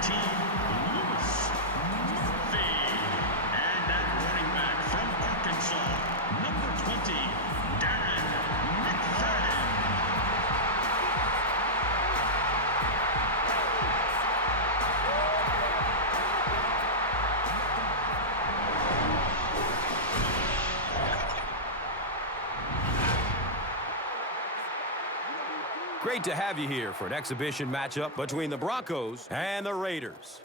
19, Lewis Murphy. And that running back from Arkansas, number 20, Darren McFadden. Great to have you here for an exhibition matchup between the Broncos and the Raiders.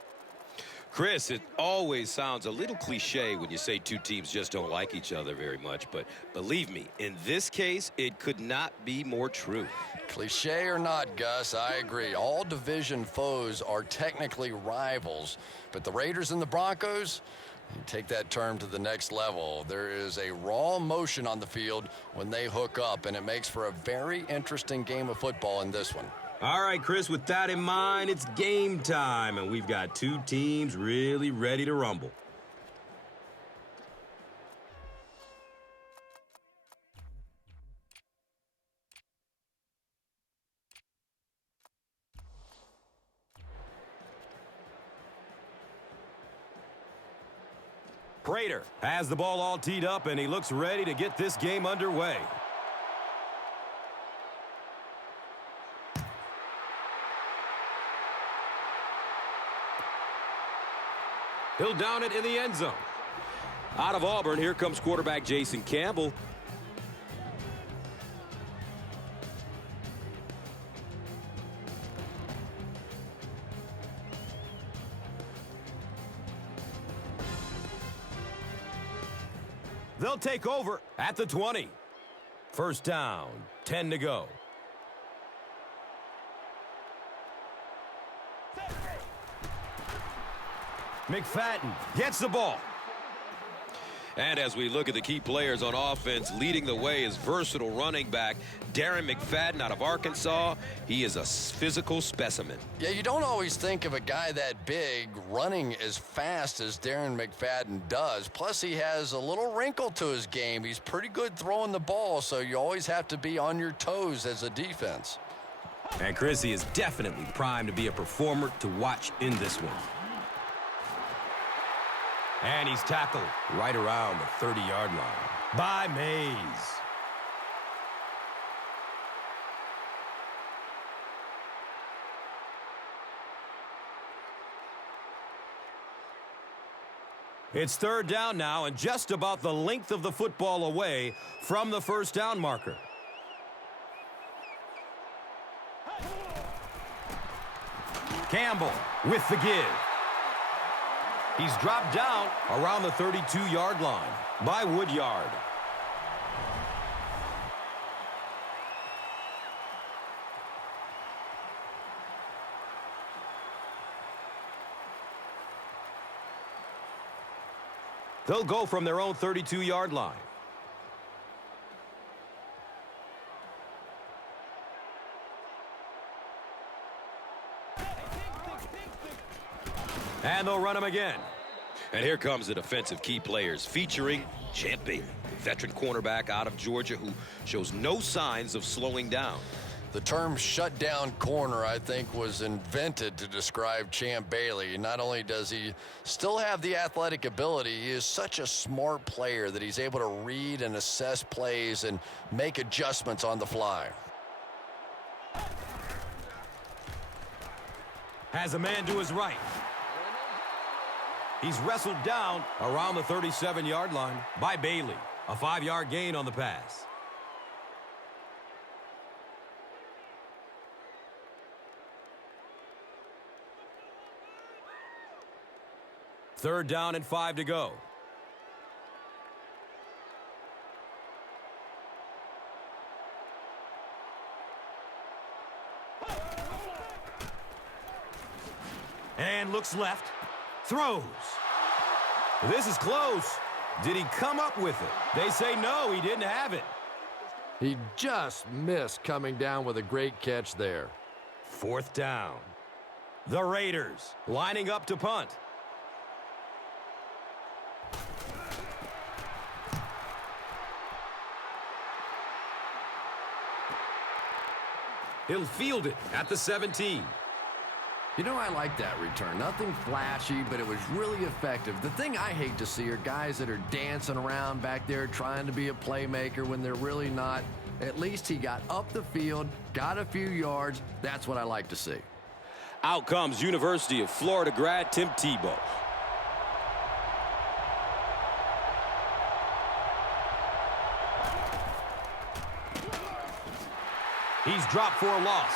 Chris, it always sounds a little cliche when you say two teams just don't like each other very much, but believe me, in this case, it could not be more true. Cliche or not, Gus, I agree. All division foes are technically rivals, but the Raiders and the Broncos, you take that term to the next level. There is a raw emotion on the field when they hook up, and it makes for a very interesting game of football in this one. All right, Chris, with that in mind, it's game time, and we've got two teams really ready to rumble. Prater has the ball all teed up, and he looks ready to get this game underway. He'll down it in the end zone. Out of Auburn, here comes quarterback Jason Campbell. They'll take over at the 20. First down, 10 to go. McFadden gets the ball. And as we look at the key players on offense, leading the way is versatile running back Darren McFadden out of Arkansas. He is a physical specimen. Yeah, you don't always think of a guy that big running as fast as Darren McFadden does. Plus, he has a little wrinkle to his game. He's pretty good throwing the ball, so you always have to be on your toes as a defense. And Chris, he is definitely primed to be a performer to watch in this one. And he's tackled right around the 30-yard line by Mays. It's third down now and just about the length of the football away from the first down marker. Campbell with the give. He's dropped down around the 32-yard line by Woodyard. They'll go from their own 32-yard line. And they'll run him again. And here comes the defensive key players featuring Champ Bailey, veteran cornerback out of Georgia who shows no signs of slowing down. The term shutdown corner, I think, was invented to describe Champ Bailey. Not only does he still have the athletic ability, he is such a smart player that he's able to read and assess plays and make adjustments on the fly. Has a man to his right. He's wrestled down around the 37-yard line by Bailey. A 5-yard gain on the pass. Third down and 5 to go. And looks left. Throws. This is close. Did he come up with it? They say no, he didn't have it. He just missed coming down with a great catch there. Fourth down. The Raiders lining up to punt. He'll field it at the 17. You know, I like that return. Nothing flashy, but it was really effective. The thing I hate to see are guys that are dancing around back there trying to be a playmaker when they're really not. At least he got up the field, got a few yards. That's what I like to see. Out comes University of Florida grad Tim Tebow. He's dropped for a loss.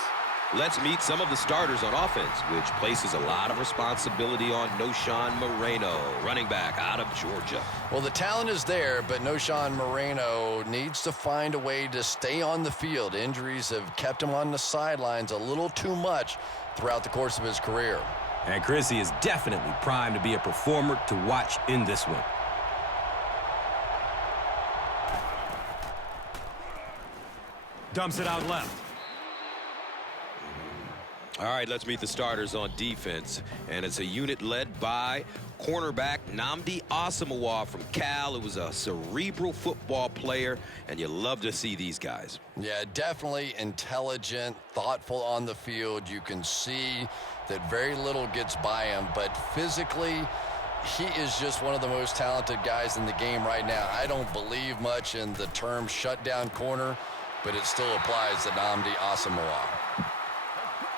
Let's meet some of the starters on offense, which places a lot of responsibility on Noshawn Moreno, running back out of Georgia. Well, the talent is there, but Noshawn Moreno needs to find a way to stay on the field. Injuries have kept him on the sidelines a little too much throughout the course of his career. And Chrissy is definitely primed to be a performer to watch in this one. Dumps it out left. All right, let's meet the starters on defense. And it's a unit led by cornerback Nnamdi Asomugha from Cal, who was a cerebral football player, and you love to see these guys. Yeah, definitely intelligent, thoughtful on the field. You can see that very little gets by him, but physically, he is just one of the most talented guys in the game right now. I don't believe much in the term shutdown corner, but it still applies to Nnamdi Asomugha.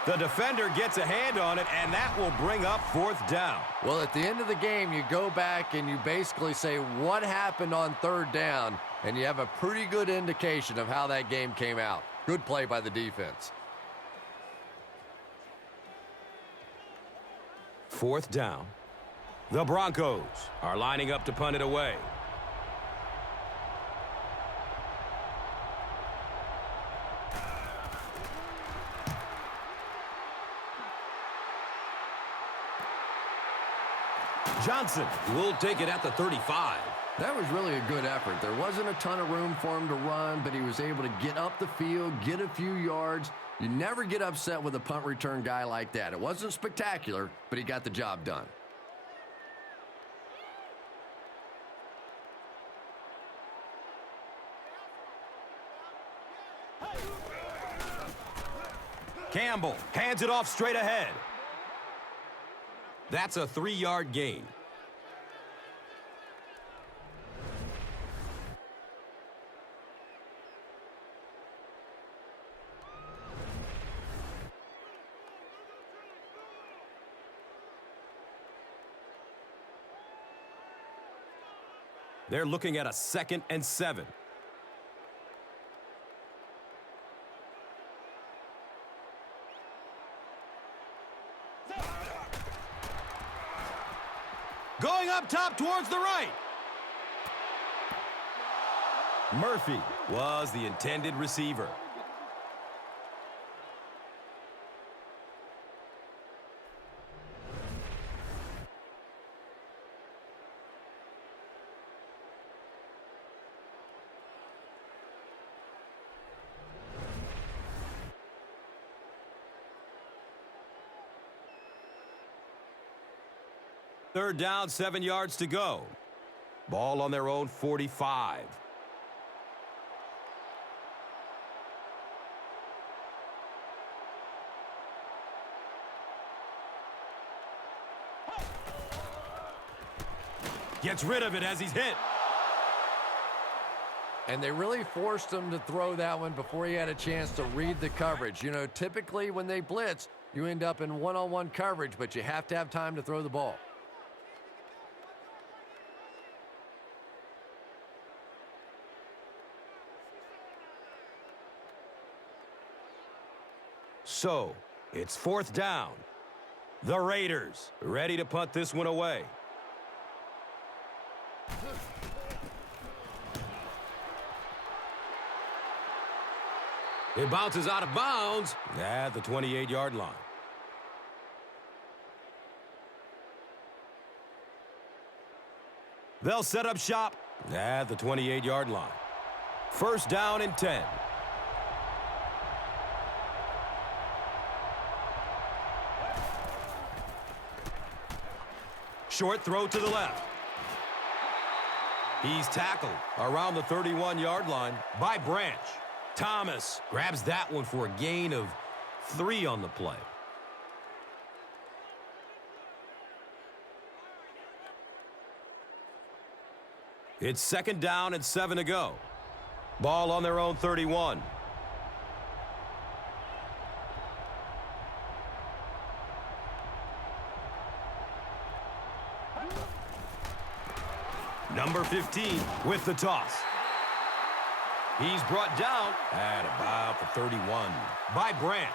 The defender gets a hand on it, and that will bring up 4th down. Well, at the end of the game, you go back and you basically say what happened on 3rd down, and you have a pretty good indication of how that game came out. Good play by the defense. 4th down. The Broncos are lining up to punt it away. Johnson will take it at the 35. That was really a good effort. There wasn't a ton of room for him to run, but he was able to get up the field, get a few yards. You never get upset with a punt return guy like that. It wasn't spectacular, but he got the job done. Campbell hands it off straight ahead. That's a 3-yard gain. They're looking at a 2nd and 7. Going up top towards the right. Murphy was the intended receiver. Third down, 7 yards to go. Ball on their own 45. Gets rid of it as he's hit. And they really forced him to throw that one before he had a chance to read the coverage. You know, typically when they blitz, you end up in one-on-one coverage, but you have to have time to throw the ball. So, it's 4th down. The Raiders ready to punt this one away. It bounces out of bounds at the 28-yard line. They'll set up shop at the 28-yard line. 1st down and 10. Short throw to the left. He's tackled around the 31-yard line by Branch. Thomas grabs that one for a gain of 3 on the play. It's second down and 7 to go. Ball on their own 31. Number 15 with the toss. He's brought down at about the 31 by Branch.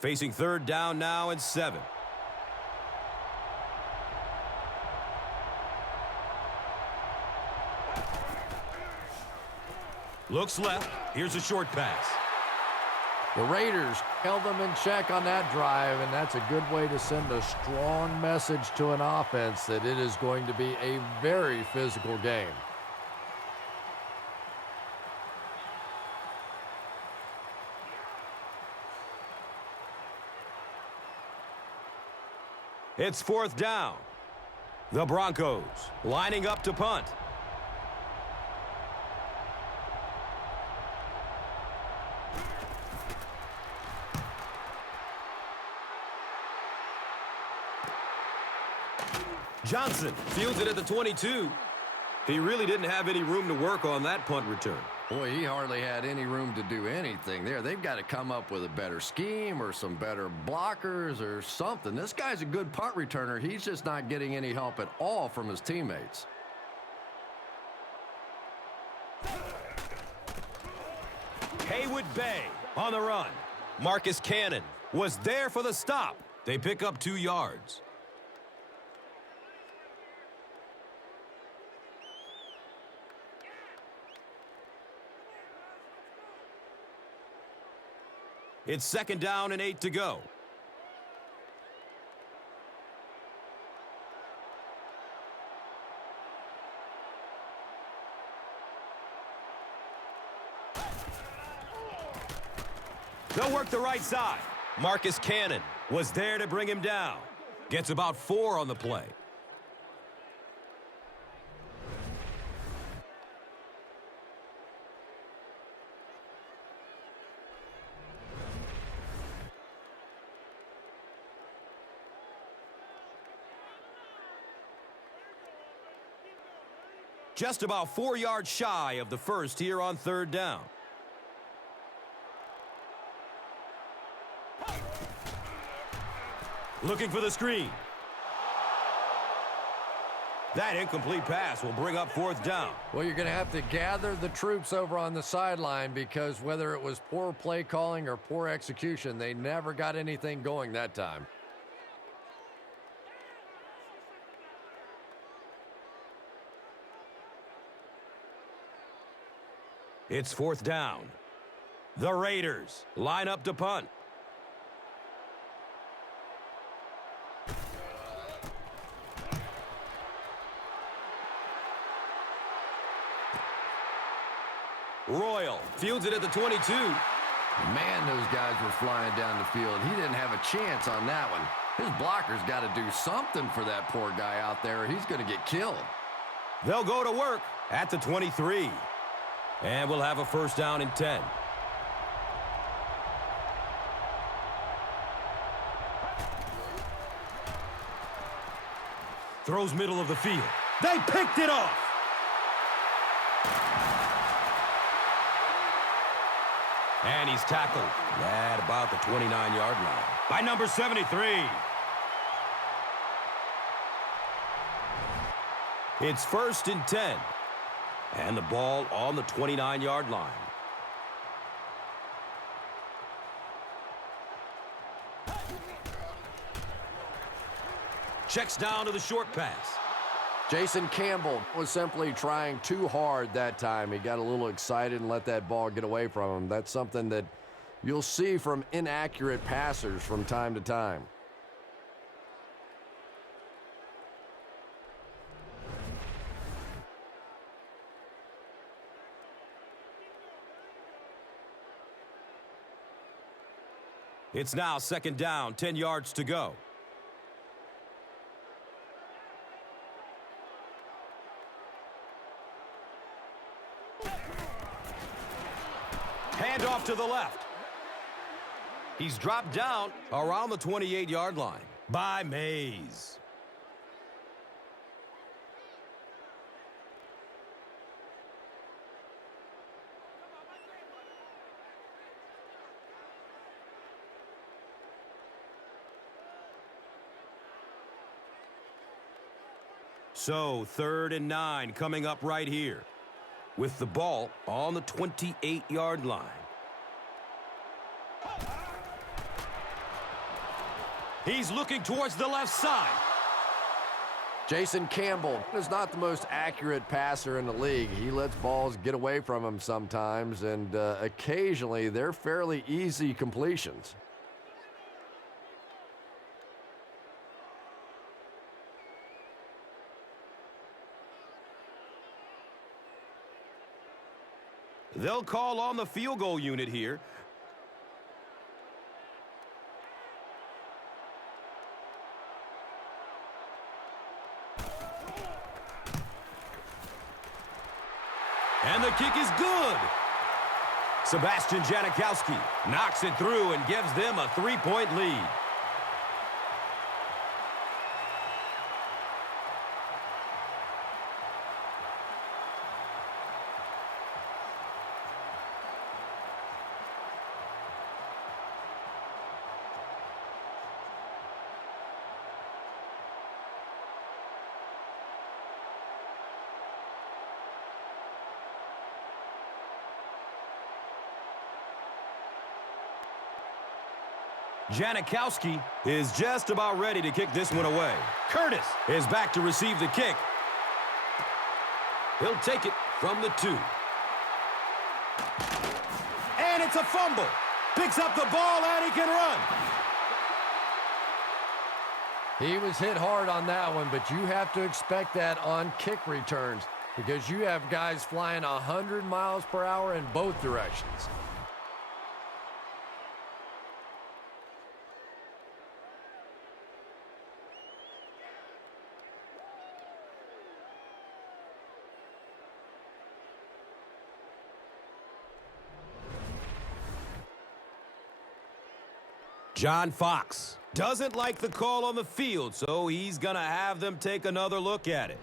Facing third down now and 7. Looks left. Here's a short pass. The Raiders held them in check on that drive, and that's a good way to send a strong message to an offense that it is going to be a very physical game. It's fourth down. The Broncos lining up to punt. Johnson fields it at the 22. He really didn't have any room to work on that punt return. Boy, he hardly had any room to do anything there. They've got to come up with a better scheme or some better blockers or something. This guy's a good punt returner. He's just not getting any help at all from his teammates. Haywood Bay on the run. Marcus Cannon was there for the stop. They pick up 2 yards. It's second down and 8 to go. They'll work the right side. Marcus Cannon was there to bring him down. Gets about 4 on the play. Just about 4 yards shy of the first here on third down. Looking for the screen. That incomplete pass will bring up fourth down. Well, you're going to have to gather the troops over on the sideline because whether it was poor play calling or poor execution, they never got anything going that time. It's fourth down. The Raiders line up to punt. Royal fields it at the 22. Man, those guys were flying down the field. He didn't have a chance on that one. His blocker's got to do something for that poor guy out there, or he's going to get killed. They'll go to work at the 23. And we'll have a first down and 10. Throws middle of the field. They picked it off. And he's tackled at about the 29-yard line by number 73. It's first and 10. And the ball on the 29-yard line. Checks down to the short pass. Jason Campbell was simply trying too hard that time. He got a little excited and let that ball get away from him. That's something that you'll see from inaccurate passers from time to time. It's now second down, 10 yards to go. to the left. He's dropped down around the 28-yard line by Mays. So 3rd and 9 coming up right here with the ball on the 28-yard line. He's looking towards the left side. Jason Campbell is not the most accurate passer in the league. He lets balls get away from him sometimes, and occasionally they're fairly easy completions. They'll call on the field goal unit here. And the kick is good. Sebastian Janikowski knocks it through and gives them a 3-point lead. Janikowski is just about ready to kick this one away. Curtis is back to receive the kick. He'll take it from the 2. And it's a fumble. Picks up the ball and he can run. He was hit hard on that one, but you have to expect that on kick returns because you have guys flying 100 miles per hour in both directions. John Fox doesn't like the call on the field, so he's going to have them take another look at it.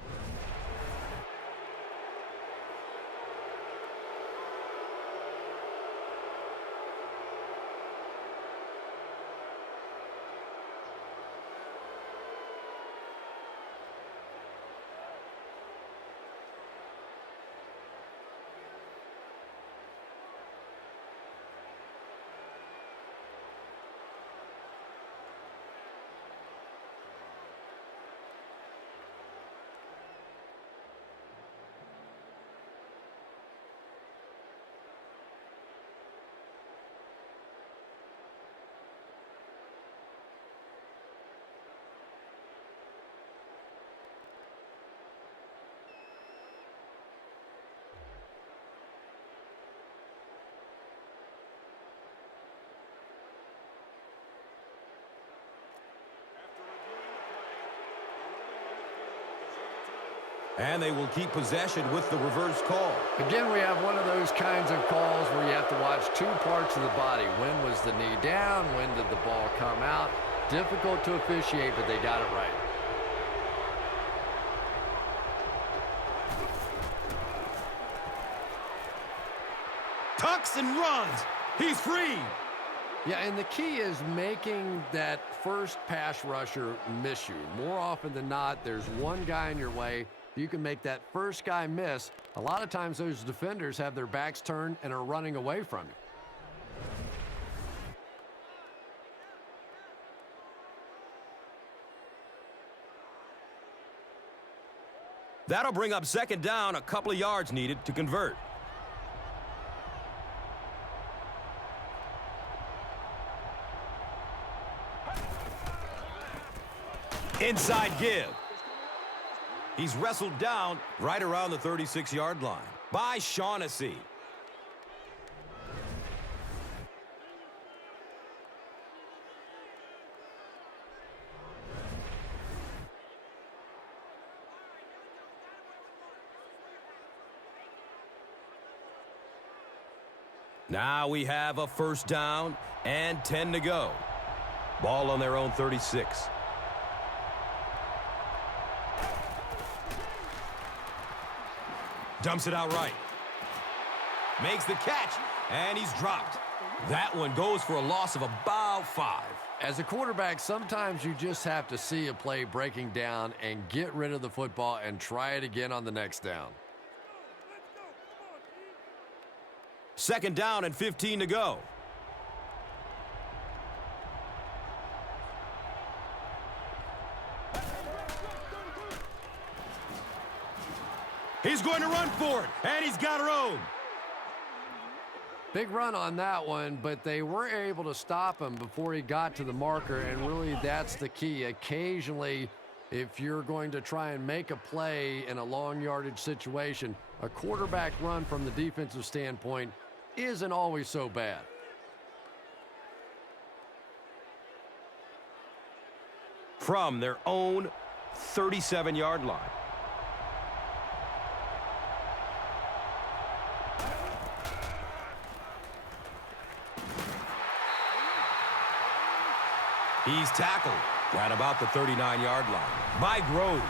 And they will keep possession with the reverse call. Again, we have one of those kinds of calls where you have to watch 2 parts of the body. When was the knee down? When did the ball come out? Difficult to officiate, but they got it right. Tucks and runs. He's free. Yeah, and the key is making that first pass rusher miss you. More often than not, there's one guy in your way. You can make that first guy miss. A lot of times those defenders have their backs turned and are running away from you. That'll bring up 2nd down, a couple of yards needed to convert. Inside give. He's wrestled down right around the 36-yard line by Shaughnessy. Now we have a first down and 10 to go. Ball on their own 36. Dumps it out right. Makes the catch, and he's dropped. That one goes for a loss of about 5. As a quarterback, sometimes you just have to see a play breaking down and get rid of the football and try it again on the next down. Second down and 15 to go. He's going to run for it, and he's got room. Big run on that one, but they were able to stop him before he got to the marker, and really that's the key. Occasionally, if you're going to try and make a play in a long yardage situation, a quarterback run from the defensive standpoint isn't always so bad. From their own 37-yard line. He's tackled right about the 39-yard line by Groves.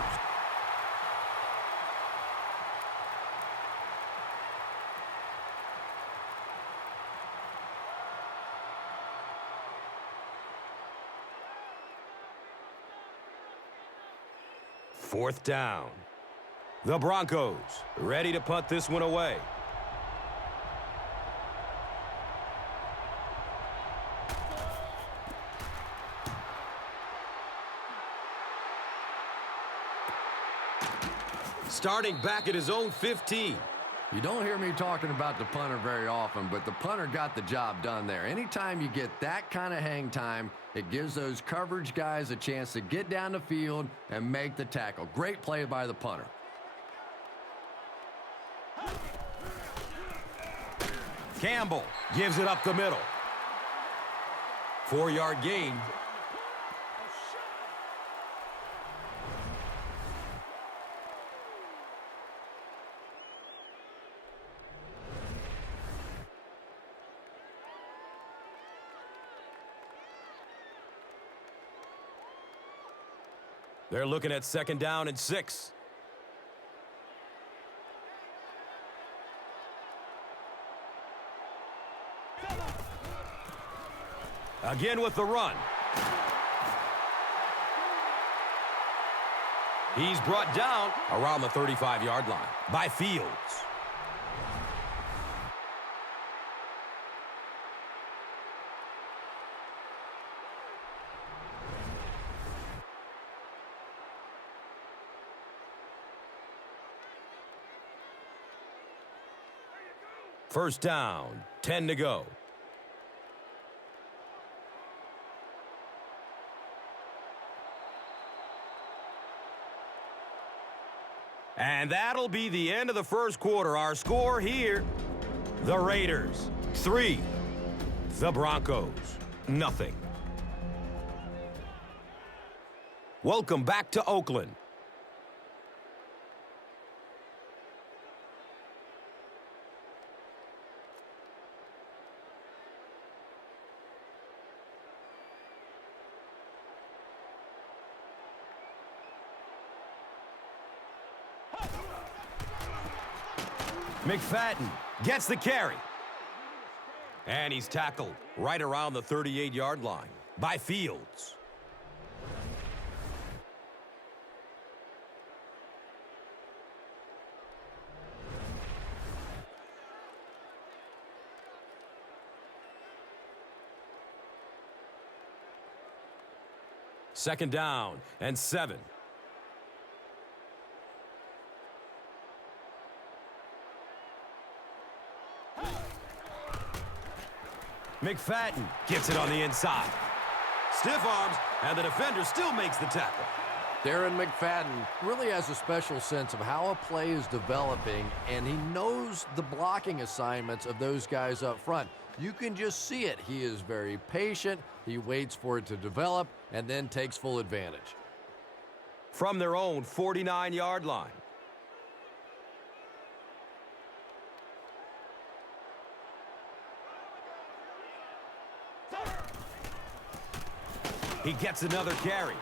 Fourth down. The Broncos ready to punt this one away. Starting back at his own 15. You don't hear me talking about the punter very often, but the punter got the job done there. Anytime you get that kind of hang time, it gives those coverage guys a chance to get down the field and make the tackle. Great play by the punter. Campbell gives it up the middle. 4-yard gain. They're looking at second down and 6. Again with the run. He's brought down around the 35-yard line by Fields. First down, 10 to go. And that'll be the end of the first quarter. Our score here, the Raiders 3, the Broncos 0. Welcome back to Oakland. McFadden gets the carry. And he's tackled right around the 38-yard line by Fields. Second down and 7. McFadden gets it on the inside. Stiff arms, and the defender still makes the tackle. Darren McFadden really has a special sense of how a play is developing, and he knows the blocking assignments of those guys up front. You can just see it. He is very patient. He waits for it to develop and then takes full advantage. From their own 49-yard line. He gets another carry.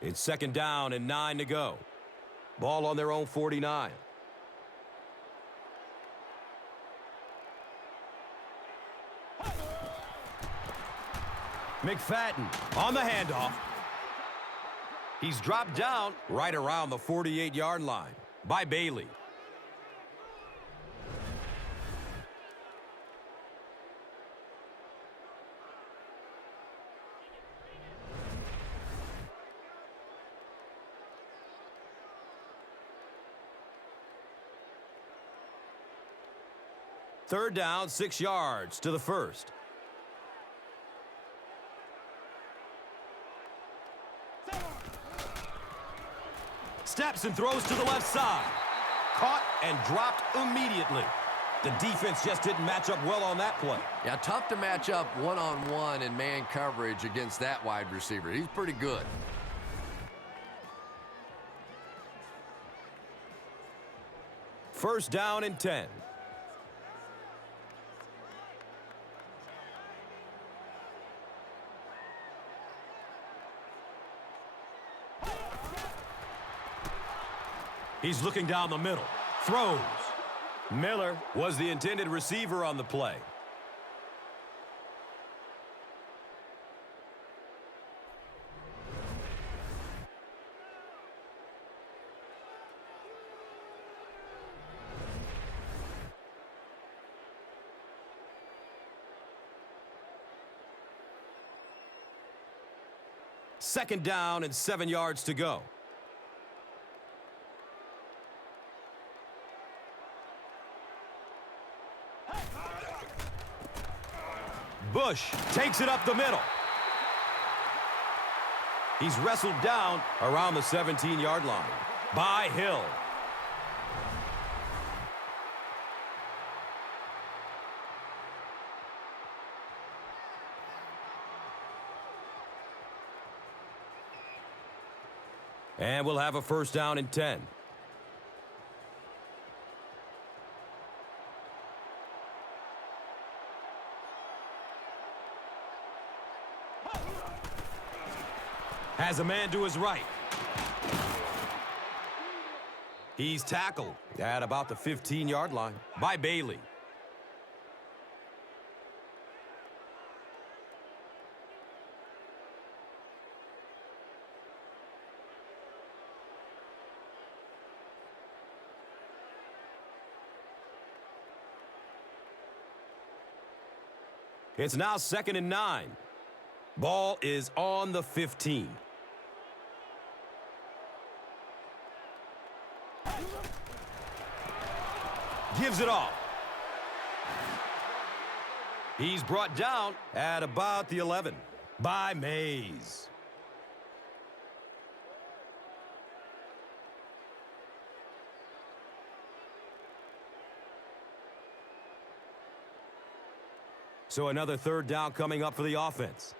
It's 2nd down and 9 to go. Ball on their own 49. McFadden on the handoff. He's dropped down right around the 48-yard line by Bailey. Third down, 6 yards to the first. Steps and throws to the left side. Caught and dropped immediately. The defense just didn't match up well on that play. Yeah, tough to match up one-on-one in man coverage against that wide receiver. He's pretty good. First down and 10. He's looking down the middle. Throws. Miller was the intended receiver on the play. Second down and 7 yards to go. Bush takes it up the middle. He's wrestled down around the 17-yard line by Hill. And we'll have a first down and 10. Has a man to his right. He's tackled at about the 15-yard line by Bailey. It's now 2nd and 9. Ball is on the 15. Gives it off. He's brought down at about the 11 by Mays. So another third down coming up for the offense.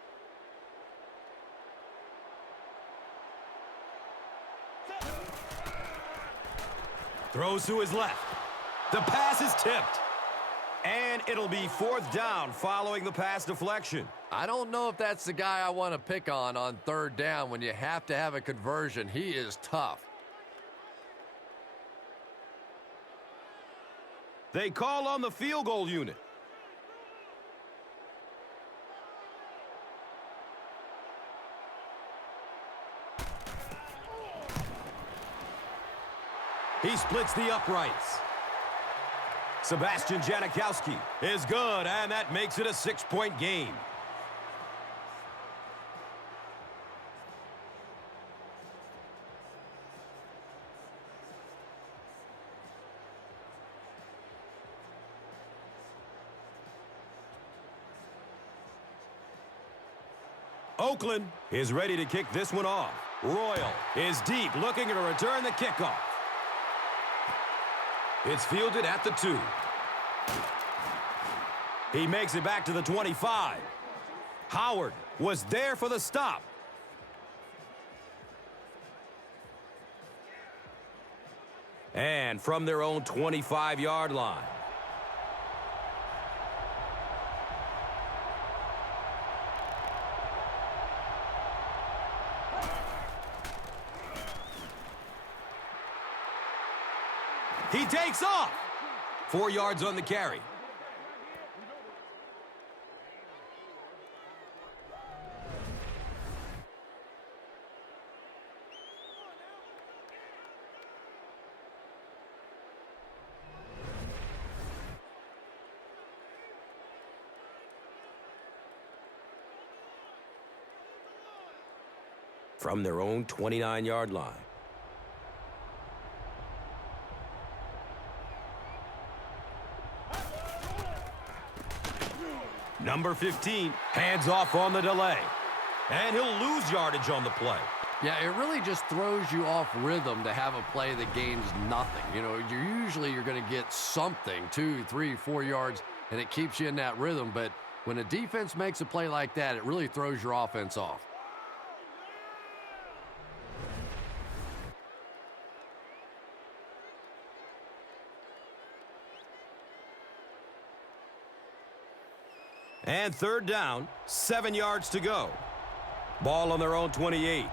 Throws to his left. The pass is tipped. And it'll be 4th down following the pass deflection. I don't know if that's the guy I want to pick on 3rd down when you have to have a conversion. He is tough. They call on the field goal unit. He splits the uprights. Sebastian Janikowski is good, and that makes it a 6-point game. Oakland is ready to kick this one off. Royal is deep, looking to return the kickoff. It's fielded at the 2. He makes it back to the 25. Howard was there for the stop. And from their own 25-yard line. He takes off. 4 yards on the carry. From their own 29-yard line. Number 15 hands off on the delay. And he'll lose yardage on the play. Yeah, it really just throws you off rhythm to have a play that gains nothing. You know, you're going to get something, 2, 3, 4 yards, and it keeps you in that rhythm. But when a defense makes a play like that, it really throws your offense off. And third down, 7 yards to go. Ball on their own 28.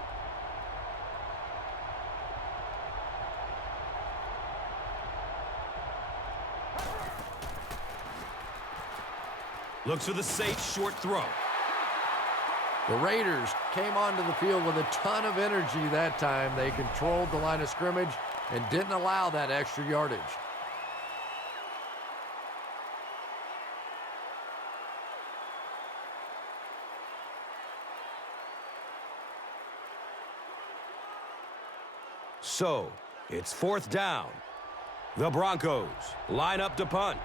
Looks for the safe short throw. The Raiders came onto the field with a ton of energy that time. They controlled the line of scrimmage and didn't allow that extra yardage. So, it's fourth down. The Broncos line up to punt.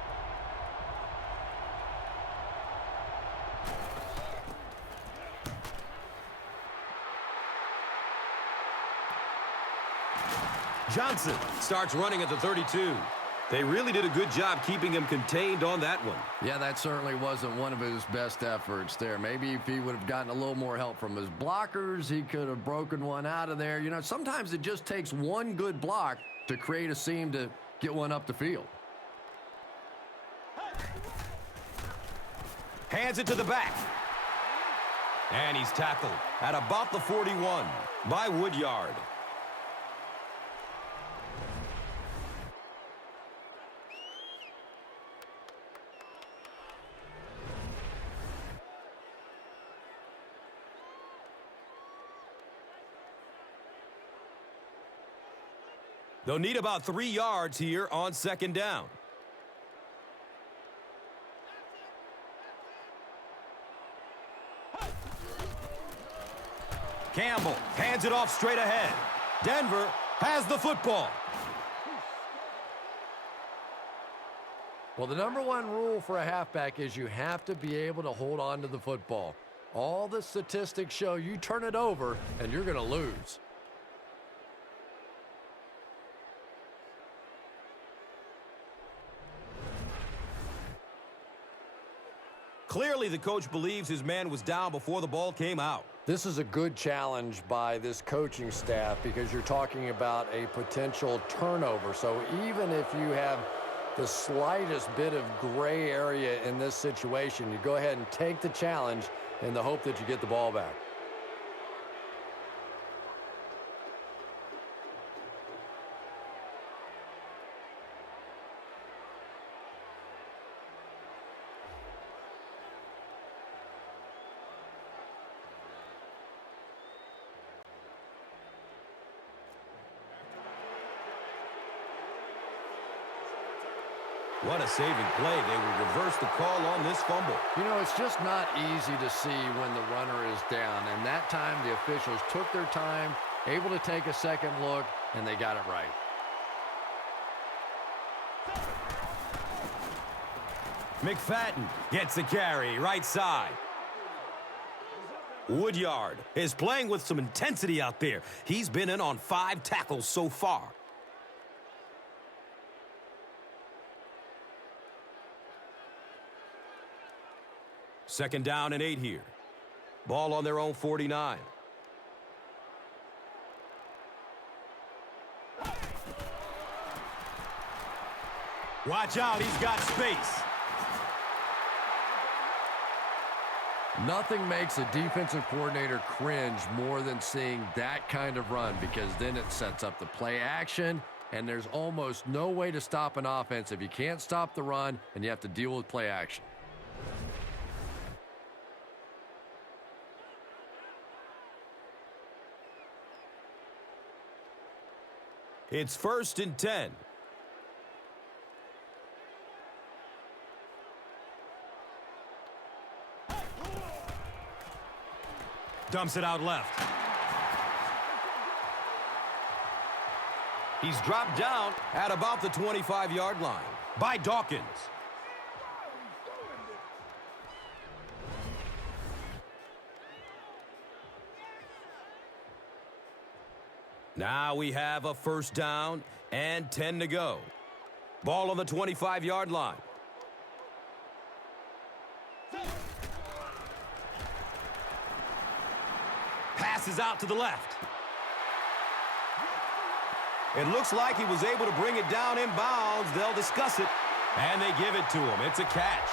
Johnson starts running at the 32. They really did a good job keeping him contained on that one. Yeah, that certainly wasn't one of his best efforts there. Maybe if he would have gotten a little more help from his blockers, he could have broken one out of there. You know, sometimes it just takes one good block to create a seam to get one up the field. Hands it to the back. And he's tackled at about the 41 by Woodyard. They'll need about 3 yards here on second down. Campbell hands it off straight ahead. Denver has the football. Well, the number one rule for a halfback is you have to be able to hold on to the football. All the statistics show you turn it over and you're going to lose. Clearly, the coach believes his man was down before the ball came out. This is a good challenge by this coaching staff because you're talking about a potential turnover. So even if you have the slightest bit of gray area in this situation, you go ahead and take the challenge in the hope that you get the ball back. What a saving play. They will reverse the call on this fumble. You know, it's just not easy to see when the runner is down. And that time, the officials took their time, able to take a second look, and they got it right. McFadden gets the carry right side. Woodyard is playing with some intensity out there. He's been in on 5 tackles so far. Second down and 8 here. Ball on their own 49. Watch out, he's got space. Nothing makes a defensive coordinator cringe more than seeing that kind of run, because then it sets up the play action, and there's almost no way to stop an offense if you can't stop the run and you have to deal with play action. It's 1st and 10. Dumps it out left. He's dropped down at about the 25-yard line by Dawkins. Now we have a 1st down and 10 to go. Ball on the 25-yard line. Passes out to the left. It looks like he was able to bring it down in bounds. They'll discuss it, and they give it to him. It's a catch.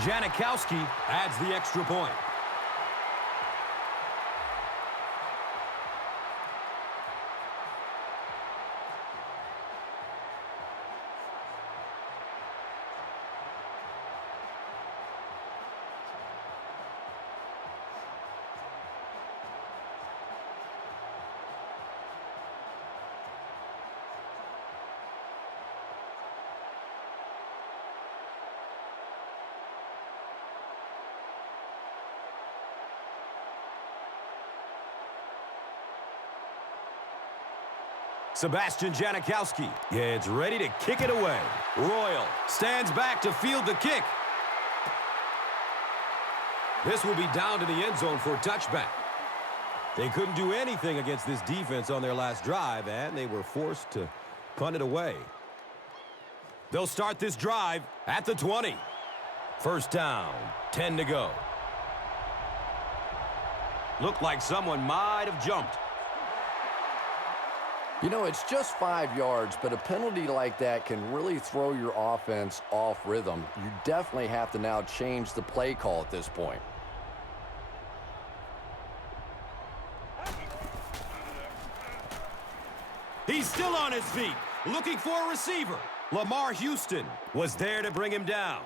Janikowski adds the extra point. Sebastian Janikowski gets ready to kick it away. Royal stands back to field the kick. This will be down to the end zone for a touchback. They couldn't do anything against this defense on their last drive, and they were forced to punt it away. They'll start this drive at the 20. 1st down, 10 to go. Looked like someone might have jumped. You know, it's just 5 yards, but a penalty like that can really throw your offense off rhythm. You definitely have to now change the play call at this point. He's still on his feet, looking for a receiver. Lamar Houston was there to bring him down.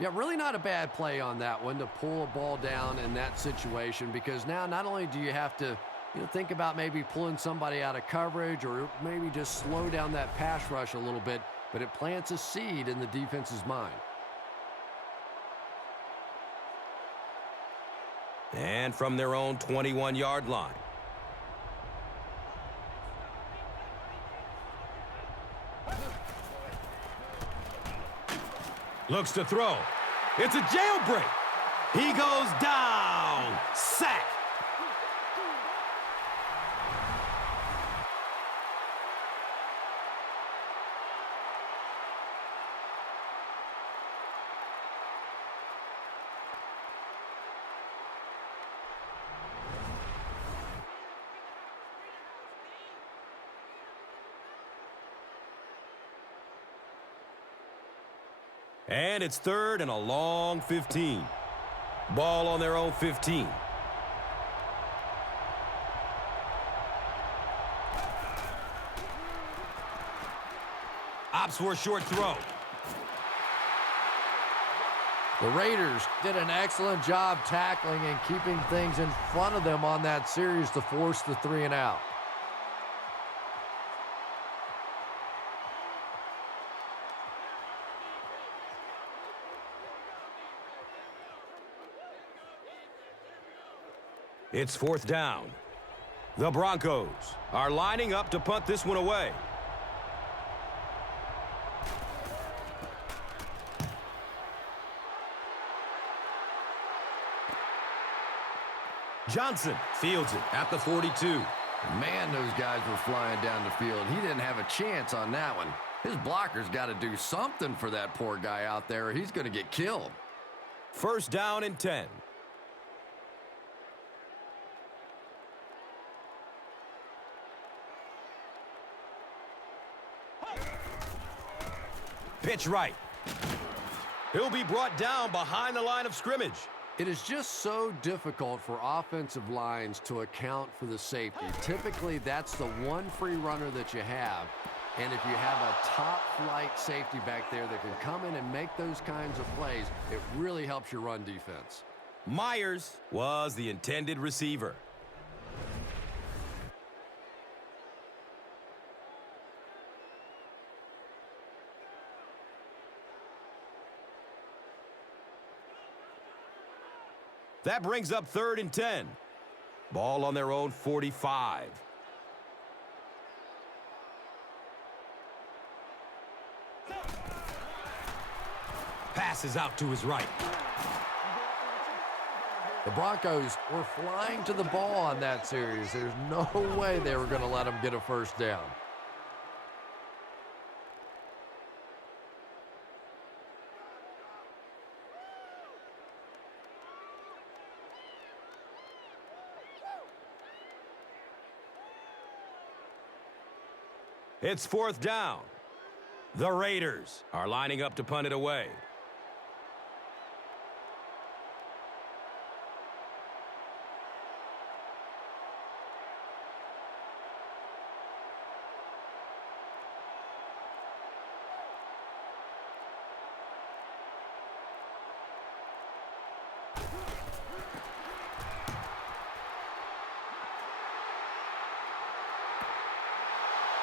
Yeah, really not a bad play on that one to pull a ball down in that situation, because now not only do you have to think about maybe pulling somebody out of coverage or maybe just slow down that pass rush a little bit, but it plants a seed in the defense's mind. And from their own 21-yard line. Looks to throw. It's a jailbreak. He goes down. Sack. And it's 3rd and a long 15. Ball on their own 15. Opts for a short throw. The Raiders did an excellent job tackling and keeping things in front of them on that series to force the 3 and out. It's 4th down. The Broncos are lining up to punt this one away. Johnson fields it at the 42. Man, those guys were flying down the field. He didn't have a chance on that one. His blocker's got to do something for that poor guy out there, or he's going to get killed. First down and 10. Pitch right. He'll be brought down behind the line of scrimmage. It is just so difficult for offensive lines to account for the safety. Typically, that's the one free runner that you have. And if you have a top-flight safety back there that can come in and make those kinds of plays, it really helps your run defense. Myers was the intended receiver. That brings up 3rd and 10. Ball on their own 45. Passes out to his right. The Broncos were flying to the ball on that series. There's no way they were going to let them get a first down. It's 4th down. The Raiders are lining up to punt it away.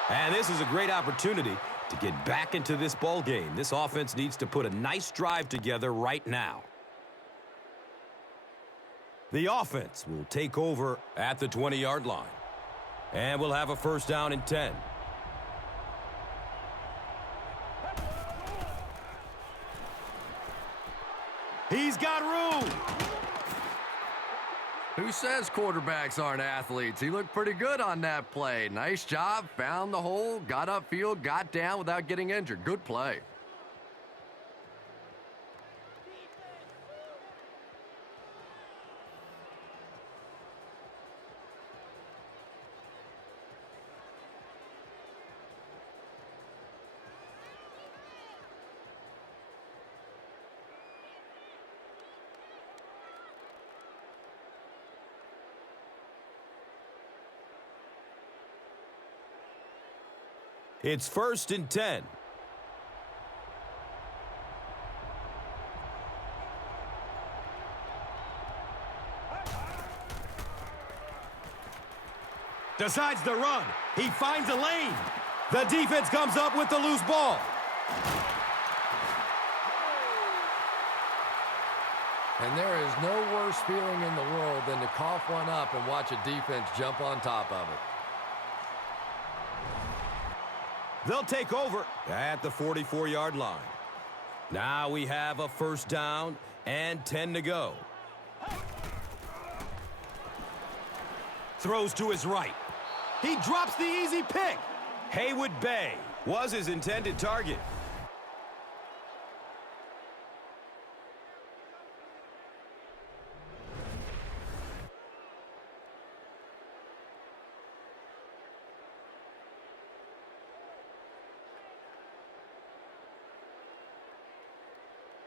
And this is a great opportunity to get back into this ball game. This offense needs to put a nice drive together right now. The offense will take over at the 20-yard line. And we'll have a first down and 10. He's got room. Who says quarterbacks aren't athletes? He looked pretty good on that play. Nice job, found the hole, got upfield, got down without getting injured. Good play. It's 1st and 10. Decides to run. He finds a lane. The defense comes up with the loose ball. And there is no worse feeling in the world than to cough one up and watch a defense jump on top of it. They'll take over at the 44-yard line. Now we have a first down and 10 to go. Throws to his right. He drops the easy pick. Haywood Bay was his intended target.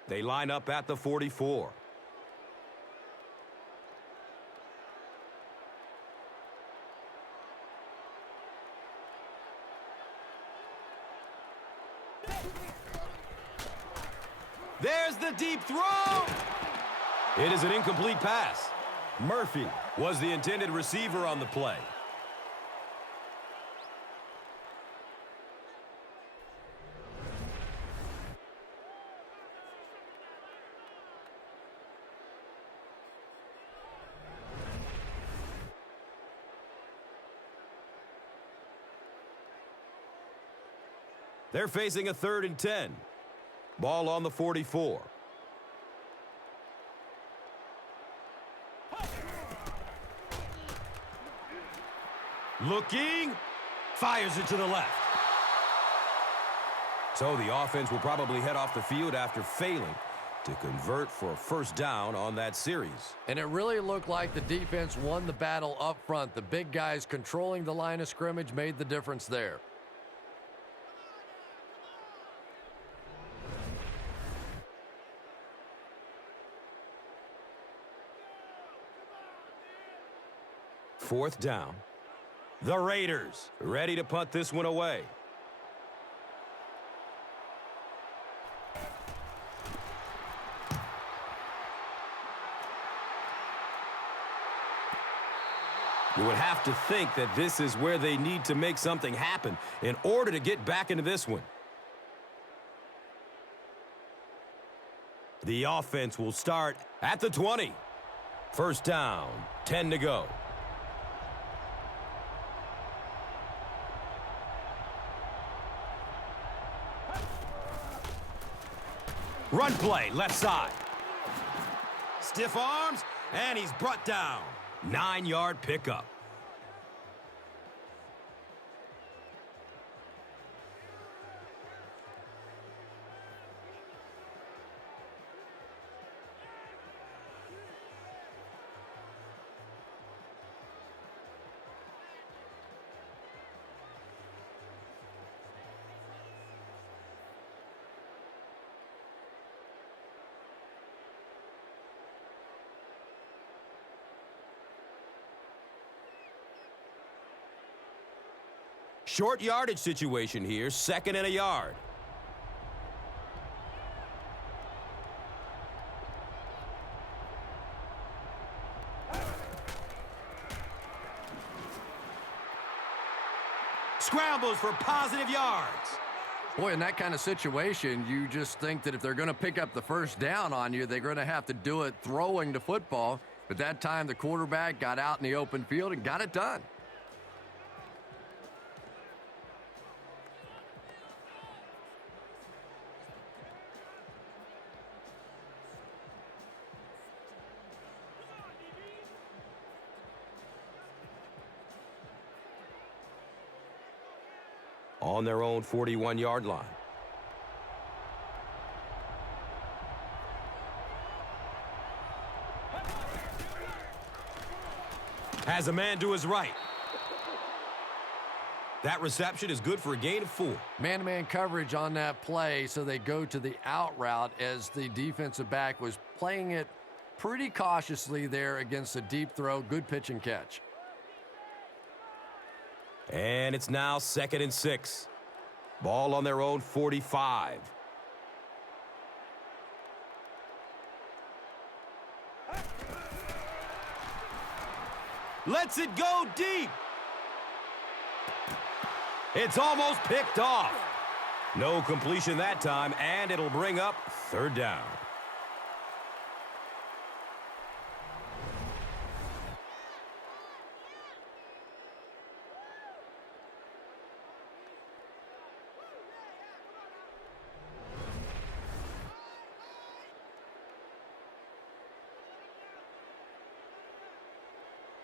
They line up at the 44. There's the deep throw. It is an incomplete pass. Murphy was the intended receiver on the play. They're facing a 3rd and 10. Ball on the 44. Looking. Fires it to the left. So the offense will probably head off the field after failing to convert for a first down on that series. And it really looked like the defense won the battle up front. The big guys controlling the line of scrimmage made the difference there. Fourth down. The Raiders ready to punt this one away. You would have to think that this is where they need to make something happen in order to get back into this one. The offense will start at the 20. First down, 10 to go. Run play, left side. Stiff arms, and he's brought down. 9-yard pickup. Short yardage situation here, 2nd and a yard. Scrambles for positive yards. Boy, in that kind of situation, you just think that if they're going to pick up the first down on you, they're going to have to do it throwing the football. But that time, the quarterback got out in the open field and got it done. On their own 41-yard line. Has a man to his right. That reception is good for a gain of 4. Man-to-man coverage on that play, so they go to the out route as the defensive back was playing it pretty cautiously there against a deep throw. Good pitch and catch. And it's now 2nd and 6. Ball on their own 45. Lets it go deep. It's almost picked off. No completion that time, and it'll bring up 3rd down.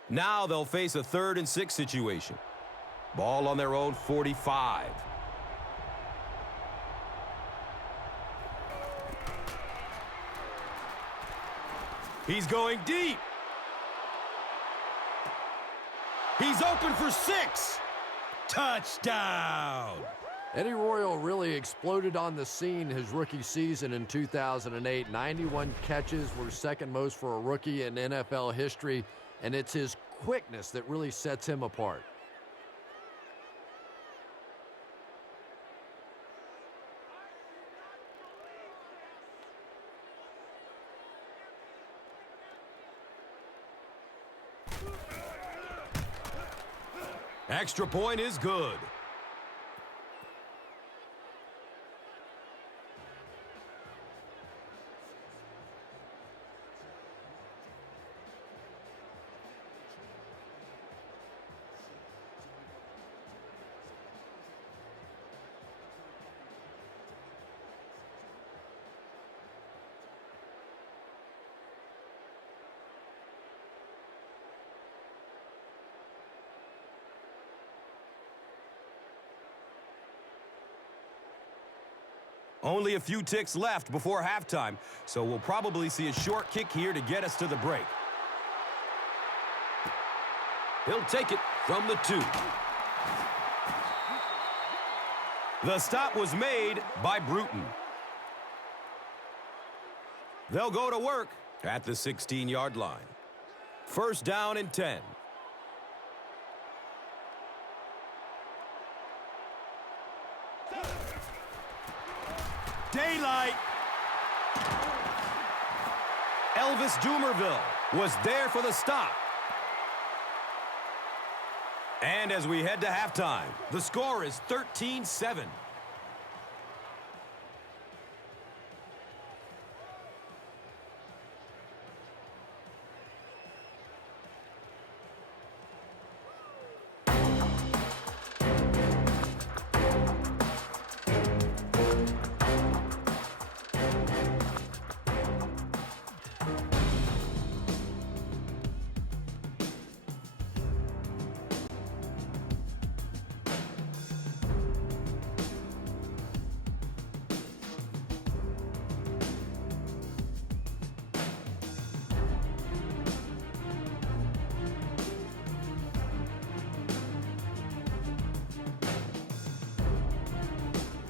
Now they'll face a 3rd and 6 situation. Ball on their own 45. He's going deep. He's open for 6. Touchdown. Eddie Royal really exploded on the scene his rookie season in 2008. 91 catches were second most for a rookie in NFL history, and it's his quickness that really sets him apart. Extra point is good. Only a few ticks left before halftime, so we'll probably see a short kick here to get us to the break. He'll take it from the 2. The stop was made by Bruton. They'll go to work at the 16-yard line. First down and 10. Daylight. Elvis Dumerville was there for the stop. And as we head to halftime, the score is 13-7.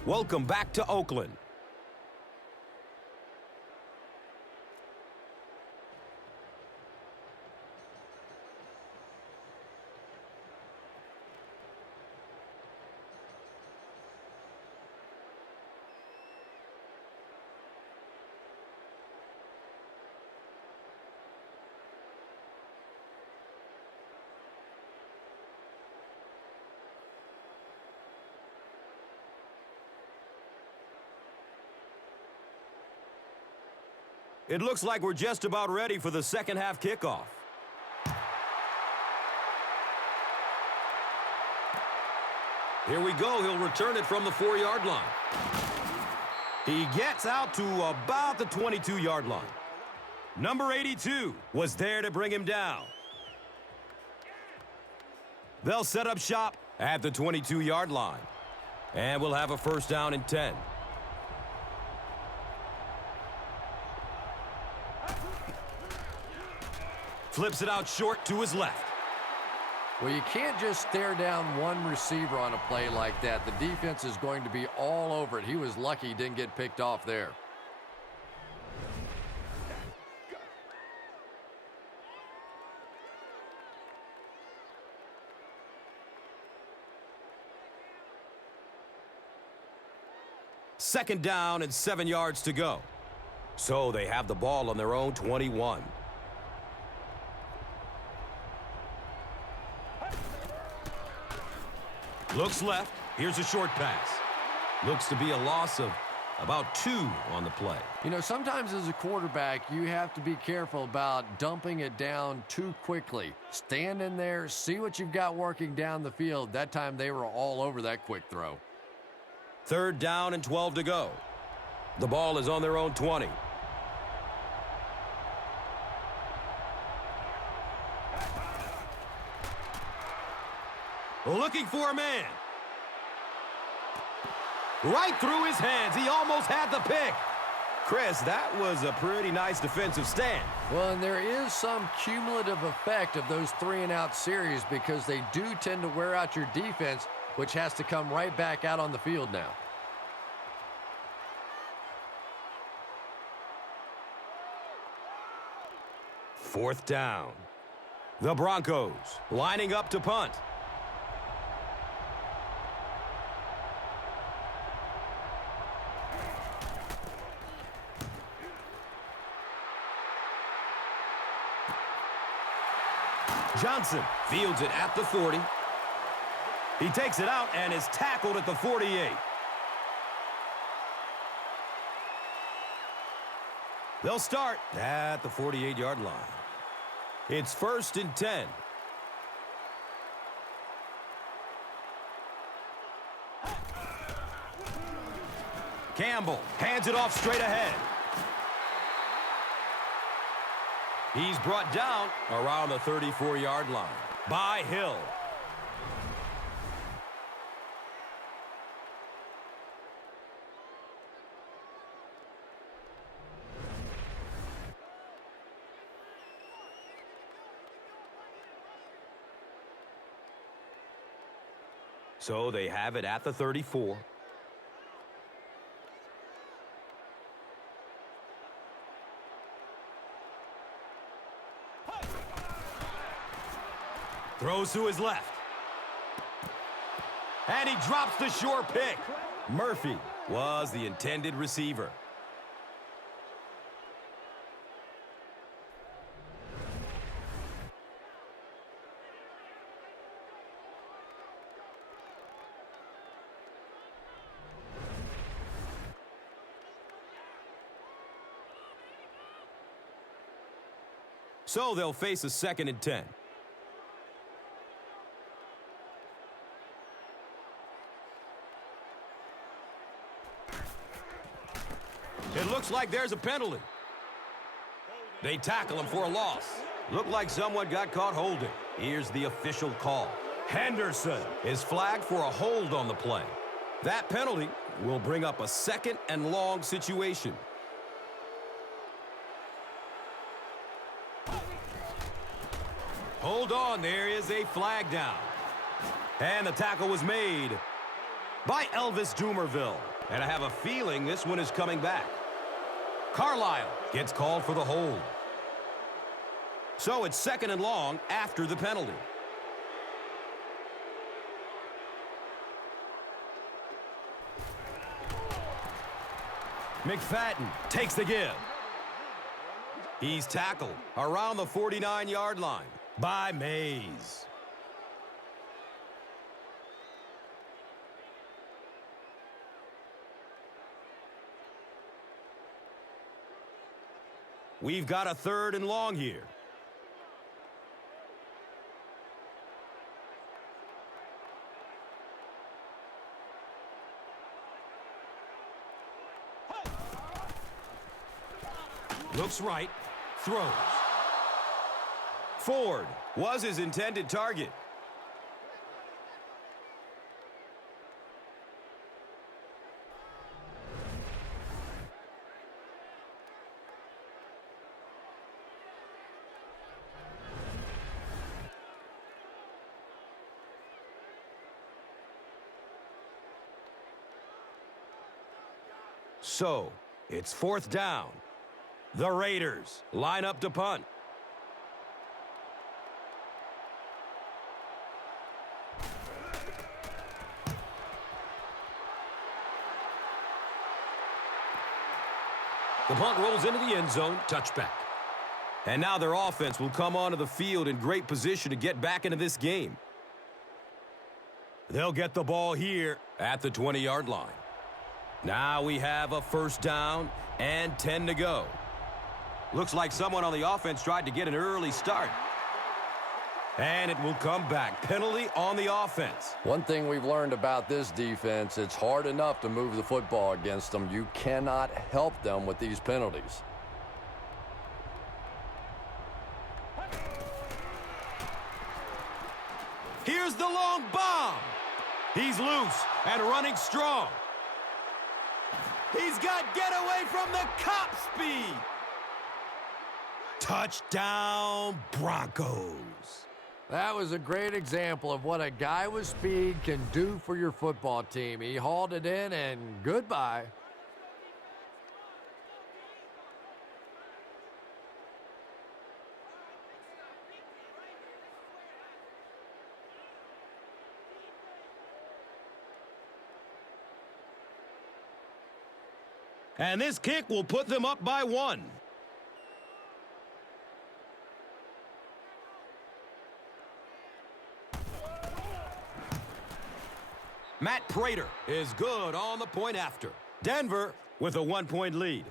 Welcome back to Oakland. It looks like we're just about ready for the second half kickoff. Here we go. He'll return it from the 4-yard line. He gets out to about the 22-yard line. Number 82 was there to bring him down. They'll set up shop at the 22-yard line. And we'll have a first down and 10. Flips it out short to his left. Well, you can't just stare down one receiver on a play like that. The defense is going to be all over it. He was lucky he didn't get picked off there. Second down and 7 yards to go. So they have the ball on their own 21. Looks left. Here's a short pass. Looks to be a loss of about 2 on the play. You know, sometimes as a quarterback, you have to be careful about dumping it down too quickly. Stand in there, see what you've got working down the field. That time they were all over that quick throw. Third down and 12 to go. The ball is on their own 20. Looking for a man. Right through his hands. He almost had the pick. Chris, that was a pretty nice defensive stand. Well, and there is some cumulative effect of those 3-and-out series because they do tend to wear out your defense, which has to come right back out on the field now. Fourth down. The Broncos lining up to punt. Johnson fields it at the 40. He takes it out and is tackled at the 48. They'll start at the 48-yard line. It's first and 10. Campbell hands it off straight ahead. He's brought down around the 34-yard line by Hill. So they have it at the 34. Throws to his left. And he drops the short pick. Murphy was the intended receiver. So they'll face a 2nd and 10. It looks like there's a penalty. They tackle him for a loss. Looked like someone got caught holding. Here's the official call. Henderson is flagged for a hold on the play. That penalty will bring up a 2nd and long situation. Hold on, there is a flag down. And the tackle was made by Elvis Dumerville. And I have a feeling this one is coming back. Carlisle gets called for the hold. So it's 2nd and long after the penalty. McFadden takes the give. He's tackled around the 49-yard line by Mays. We've got a 3rd and long here. Looks right, throws. Ford was his intended target. So, it's 4th down. The Raiders line up to punt. The punt rolls into the end zone, touchback. And now their offense will come onto the field in great position to get back into this game. They'll get the ball here at the 20-yard line. Now we have a 1st down and 10 to go. Looks like someone on the offense tried to get an early start. And it will come back. Penalty on the offense. One thing we've learned about this defense, it's hard enough to move the football against them. You cannot help them with these penalties. Here's the long bomb. He's loose and running strong. He's got getaway from the cop speed. Touchdown, Broncos. That was a great example of what a guy with speed can do for your football team. He hauled it in, and goodbye. And this kick will put them up by 1. Matt Prater is good on the point after. Denver with a 1-point lead.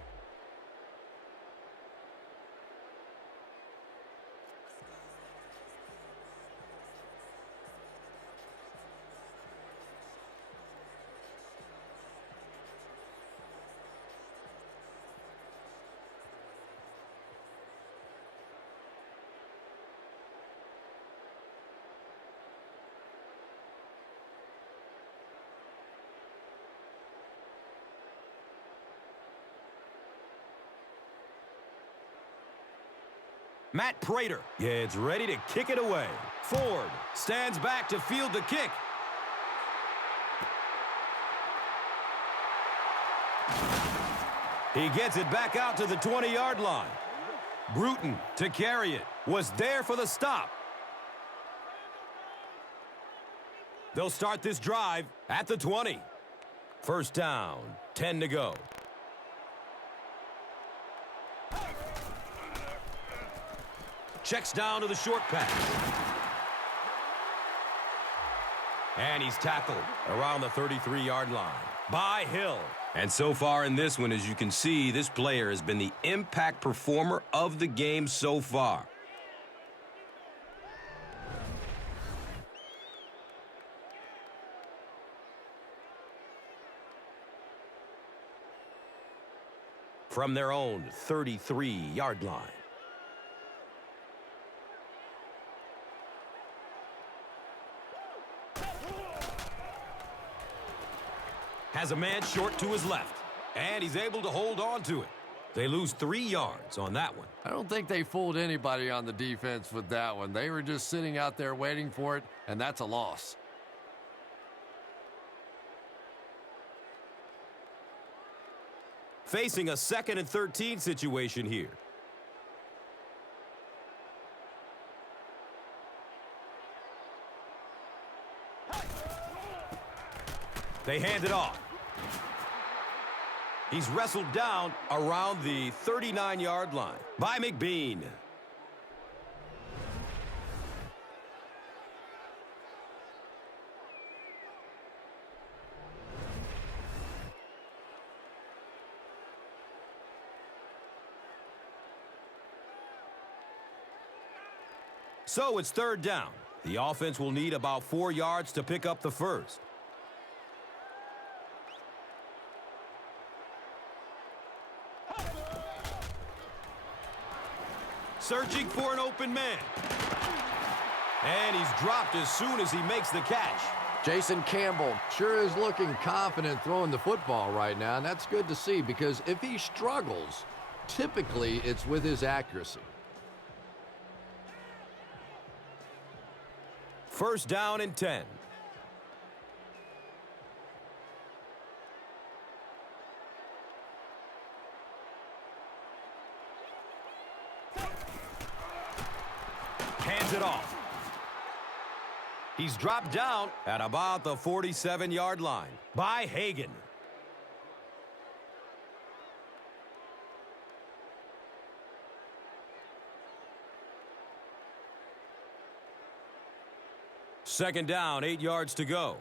Matt Prater gets ready to kick it away. Ford stands back to field the kick. He gets it back out to the 20-yard line. Bruton to carry it. Was there for the stop. They'll start this drive at the 20. First down, 10 to go. Checks down to the short pass. And he's tackled around the 33-yard line by Hill. And so far in this one, as you can see, this player has been the impact performer of the game so far. From their own 33-yard line. Has a man short to his left, and he's able to hold on to it. They lose 3 yards on that one. I don't think they fooled anybody on the defense with that one. They were just sitting out there waiting for it, and that's a loss. Facing a 2nd and 13 situation here. They hand it off. He's wrestled down around the 39-yard line by McBean. So it's 3rd down. The offense will need about 4 yards to pick up the first. Searching for an open man. And he's dropped as soon as he makes the catch. Jason Campbell sure is looking confident throwing the football right now, and that's good to see because if he struggles, typically it's with his accuracy. First down and 10. Hands it off. He's dropped down at about the 47-yard line by Hagan. Second down, 8 yards to go.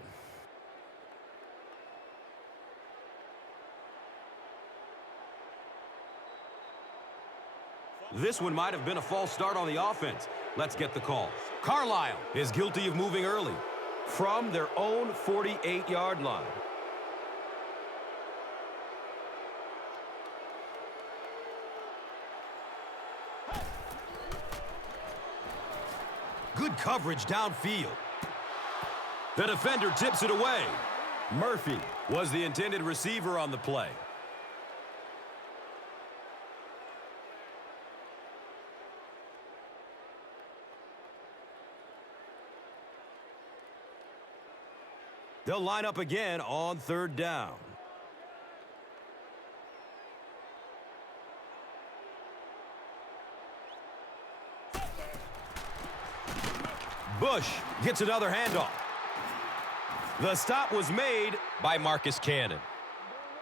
This one might have been a false start on the offense. Let's get the call. Carlisle is guilty of moving early from their own 48-yard line. Good coverage downfield. The defender tips it away. Murphy was the intended receiver on the play. They'll line up again on 3rd down. Bush gets another handoff. The stop was made by Marcus Cannon.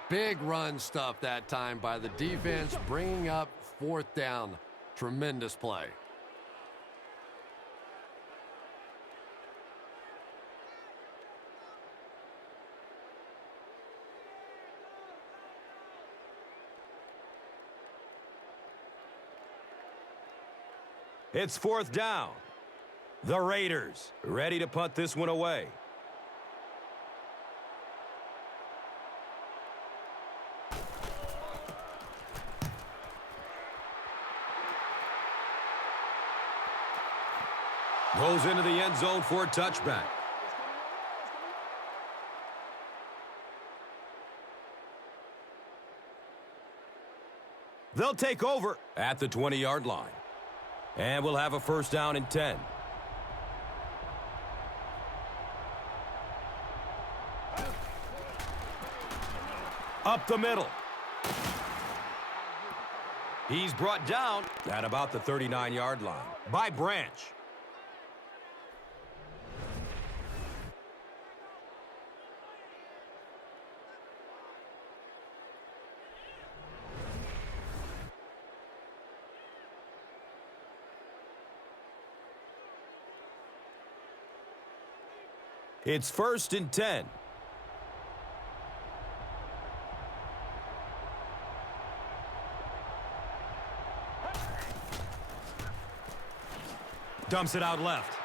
Big run stuff that time by the defense, bringing up 4th down. Tremendous play. It's 4th down. The Raiders ready to punt this one away. Goes into the end zone for a touchback. They'll take over at the 20-yard line. And we'll have a first down and 10. Up the middle. He's brought down at about the 39-yard line by Branch. It's 1st and 10. Dumps it out left.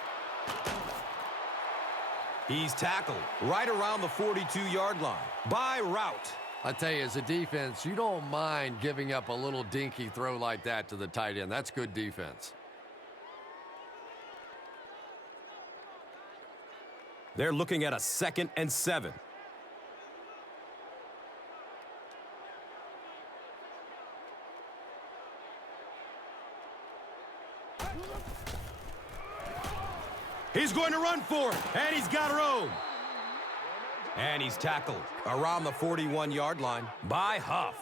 He's tackled right around the 42-yard line by Route. I tell you, as a defense, you don't mind giving up a little dinky throw like that to the tight end. That's good defense. They're looking at a 2nd and 7. He's going to run for it, and he's got room. And he's tackled around the 41-yard line by Huff.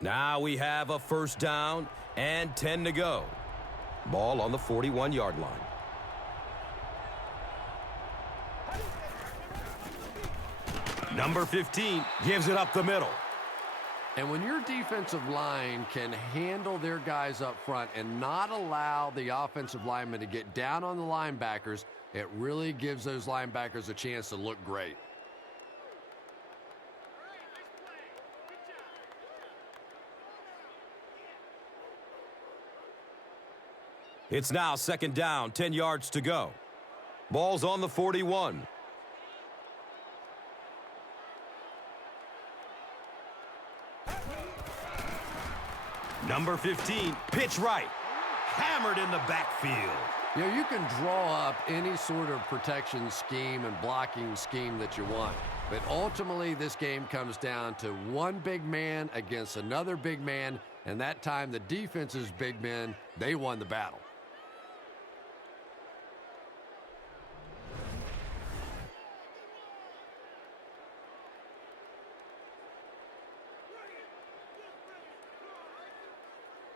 Now we have a 1st down and 10 to go. Ball on the 41-yard line. Number 15 gives it up the middle. And when your defensive line can handle their guys up front and not allow the offensive linemen to get down on the linebackers, it really gives those linebackers a chance to look great. It's now 2nd down, 10 yards to go. Ball's on the 41. Number 15, pitch right. Hammered in the backfield. You know, you can draw up any sort of protection scheme and blocking scheme that you want. But ultimately, this game comes down to one big man against another big man. And that time, the defense's big men, they won the battle.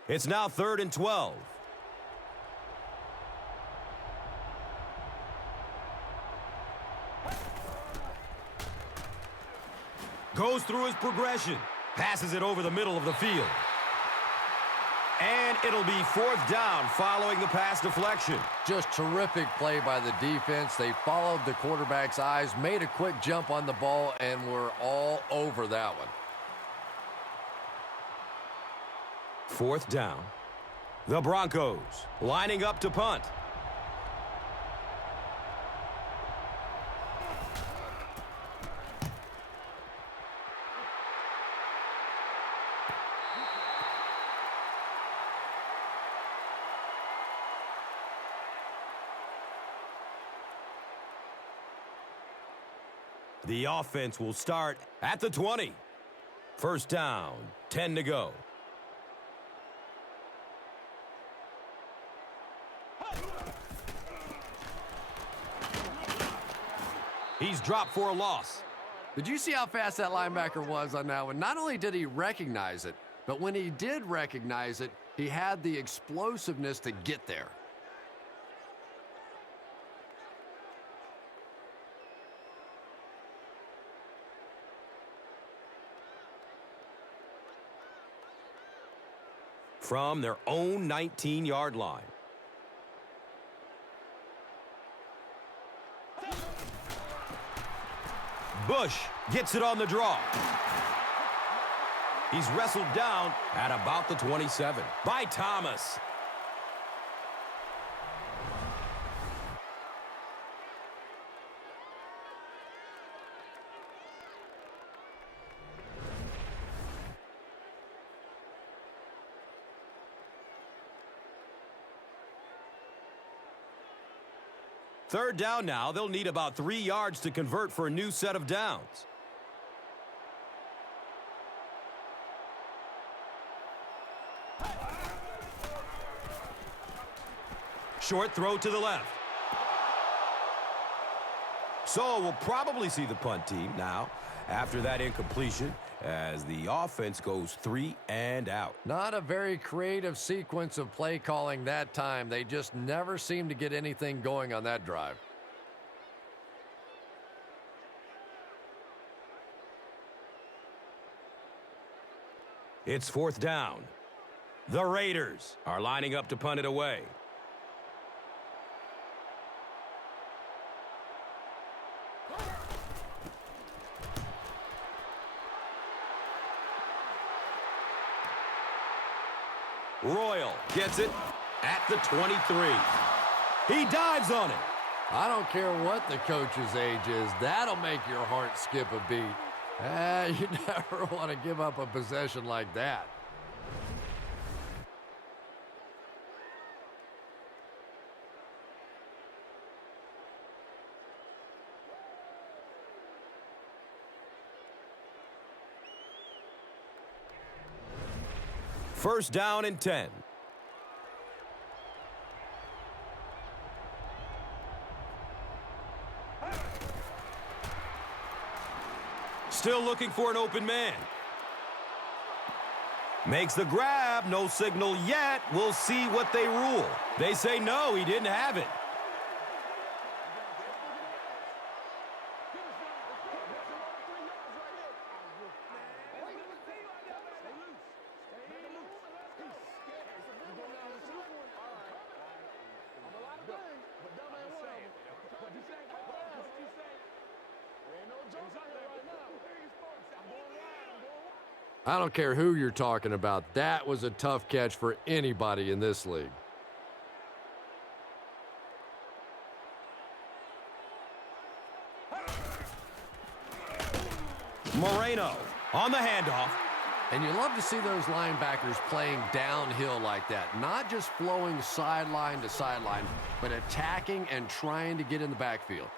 It's now 3rd and 12. Goes through his progression. Passes it over the middle of the field. And it'll be 4th down following the pass deflection. Just terrific play by the defense. They followed the quarterback's eyes, made a quick jump on the ball, and were all over that one. 4th down. The Broncos lining up to punt. The offense will start at the 20. 1st down, 10 to go. He's dropped for a loss. Did you see how fast that linebacker was on that one? Not only did he recognize it, but when he did recognize it, he had the explosiveness to get there. From their own 19-yard line. Bush gets it on the draw. He's wrestled down at about the 27 by Thomas. Third down now. They'll need about 3 yards to convert for a new set of downs. Short throw to the left. So we'll probably see the punt team now after that incompletion as the offense goes 3 and out. Not a very creative sequence of play calling that time. They just never seem to get anything going on that drive. It's fourth down. The Raiders are lining up to punt it away. Royal gets it at the 23. He dives on it. I don't care what the coach's age is. That'll make your heart skip a beat. You never want to give up a possession like that. First down and 10. Still looking for an open man. Makes the grab. No signal yet. We'll see what they rule. They say no, he didn't have it. I don't care who you're talking about. That was a tough catch for anybody in this league. Moreno on the handoff. And you love to see those linebackers playing downhill like that. Not just flowing sideline to sideline, but attacking and trying to get in the backfield.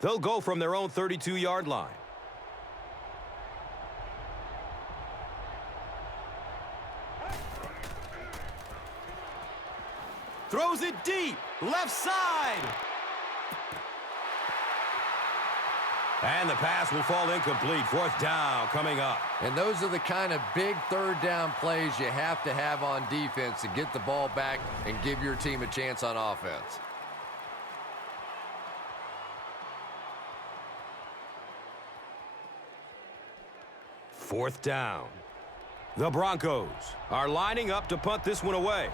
They'll go from their own 32-yard line. Throws it deep, left side. And the pass will fall incomplete. Fourth down coming up. And those are the kind of big third down plays you have to have on defense to get the ball back and give your team a chance on offense. Fourth down. The Broncos are lining up to punt this one away.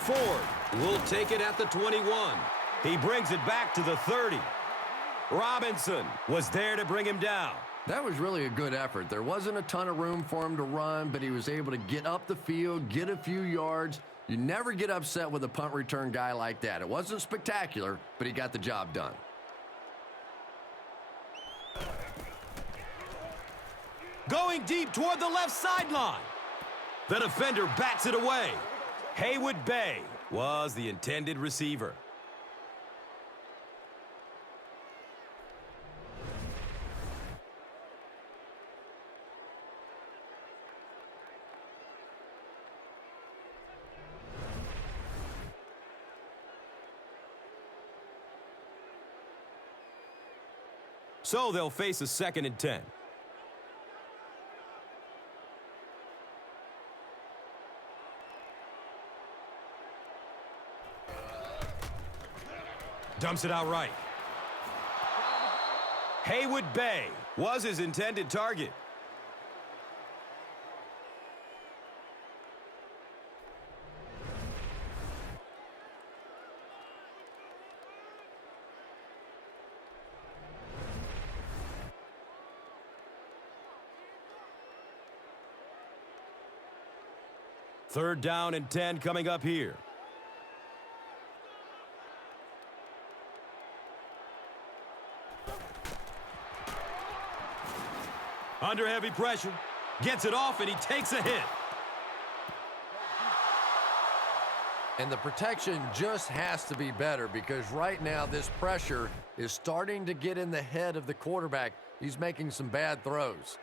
Ford will take it at the 21. He brings it back to the 30. Robinson was there to bring him down. That was really a good effort. There wasn't a ton of room for him to run, but he was able to get up the field, get a few yards. You never get upset with a punt return guy like that. It wasn't spectacular, but he got the job done. Going deep toward the left sideline. The defender bats it away. Haywood Bay was the intended receiver. So they'll face a 2nd and 10. Dumps it out right. Haywood Bay was his intended target. Third down and 10 coming up here. Under heavy pressure. Gets it off, and he takes a hit. And the protection just has to be better because right now this pressure is starting to get in the head of the quarterback. He's making some bad throws.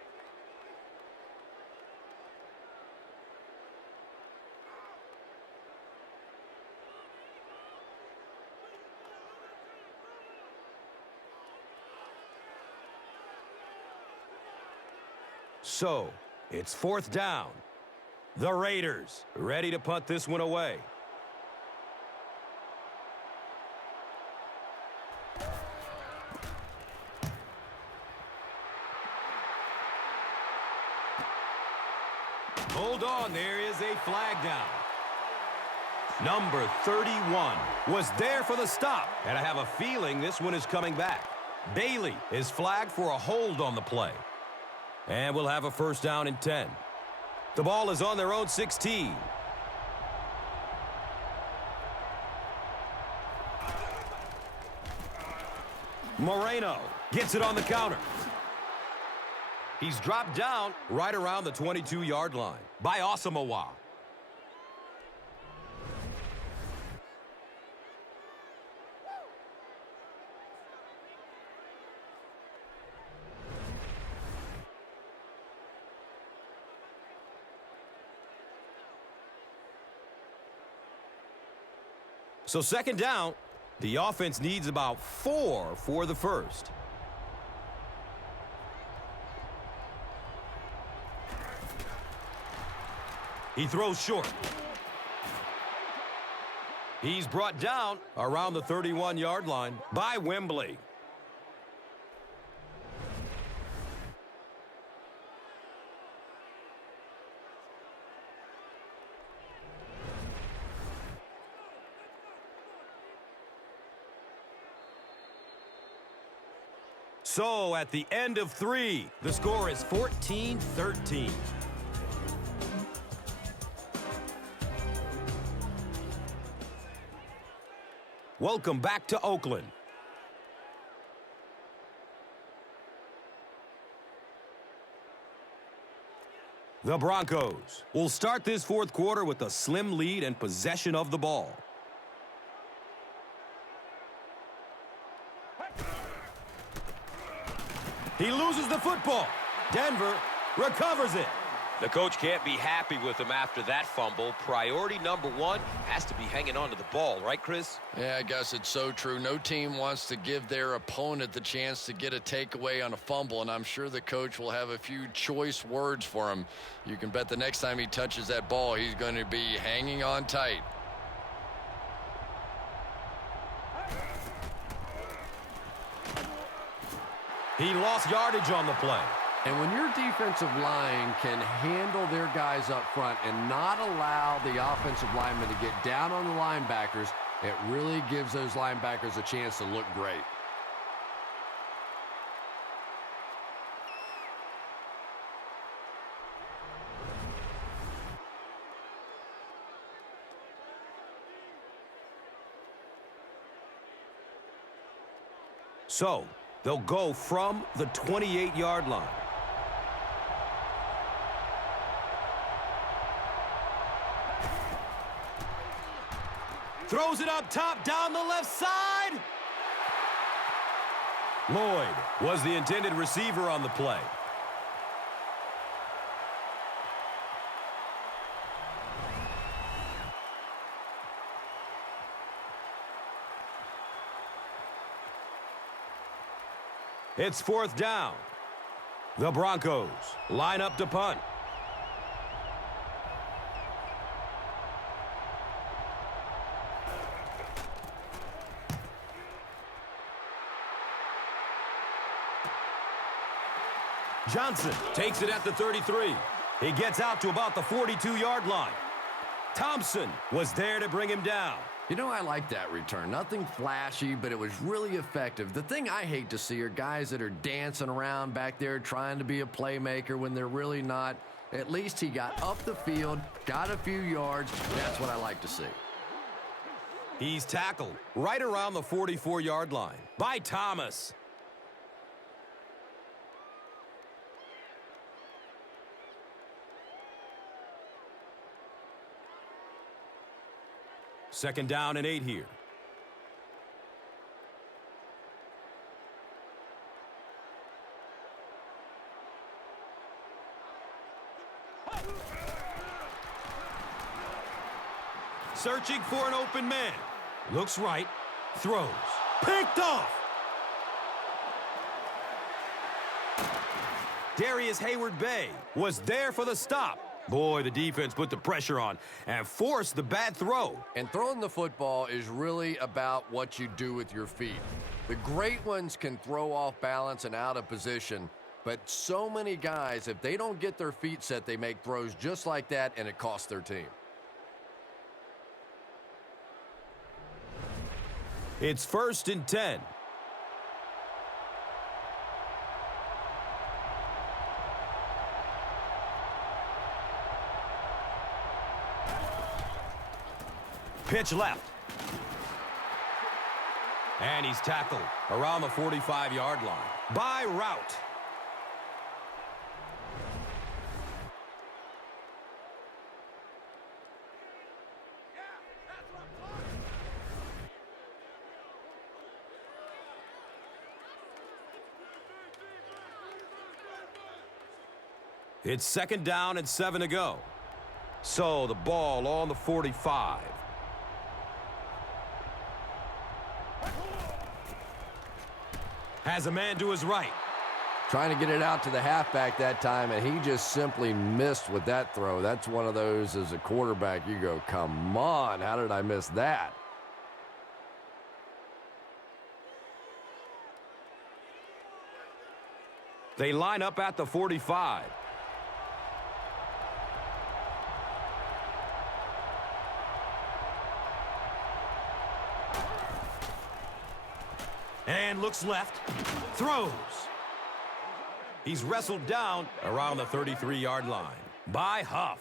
So, it's fourth down. The Raiders ready to punt this one away. Hold on, there is a flag down. Number 31 was there for the stop, and I have a feeling this one is coming back. Bailey is flagged for a hold on the play. And we'll have a first down and 10. The ball is on their own 16. Moreno gets it on the counter. He's dropped down right around the 22-yard line by Asamoah. So second down, the offense needs about 4 for the first. He throws short. He's brought down around the 31-yard line by Wembley. So at the end of 3, the score is 14-13. Welcome back to Oakland. The Broncos will start this fourth quarter with a slim lead and possession of the ball. He loses the football. Denver recovers it. The coach can't be happy with him after that fumble. Priority number 1 has to be hanging on to the ball, right, Chris? Yeah, I guess it's so true. No team wants to give their opponent the chance to get a takeaway on a fumble, and I'm sure the coach will have a few choice words for him. You can bet the next time he touches that ball, he's going to be hanging on tight. He lost yardage on the play. And when your defensive line can handle their guys up front and not allow the offensive linemen to get down on the linebackers, it really gives those linebackers a chance to look great. So they'll go from the 28-yard line. Throws it up top, down the left side. Lloyd was the intended receiver on the play. It's fourth down. The Broncos line up to punt. Johnson takes it at the 33. He gets out to about the 42-yard line. Thompson was there to bring him down. You know, I like that return. Nothing flashy, but it was really effective. The thing I hate to see are guys that are dancing around back there trying to be a playmaker when they're really not. At least he got up the field, got a few yards. That's what I like to see. He's tackled right around the 44-yard line by Thomas. Second down and 8 here. Searching for an open man. Looks right. Throws. Picked off. Darius Hayward-Bay was there for the stop. Boy, the defense put the pressure on and forced the bad throw. And throwing the football is really about what you do with your feet. The great ones can throw off balance and out of position, but so many guys, if they don't get their feet set, they make throws just like that, and it costs their team. It's 1st and 10. Pitch left. And he's tackled around the 45-yard line by Route. It's second down and 7 to go. So the ball on the 45. Has a man to his right. Trying to get it out to the halfback that time, and he just simply missed with that throw. That's one of those, as a quarterback, you go, come on, how did I miss that? They line up at the 45. And looks left. Throws. He's wrestled down around the 33-yard line by Huff.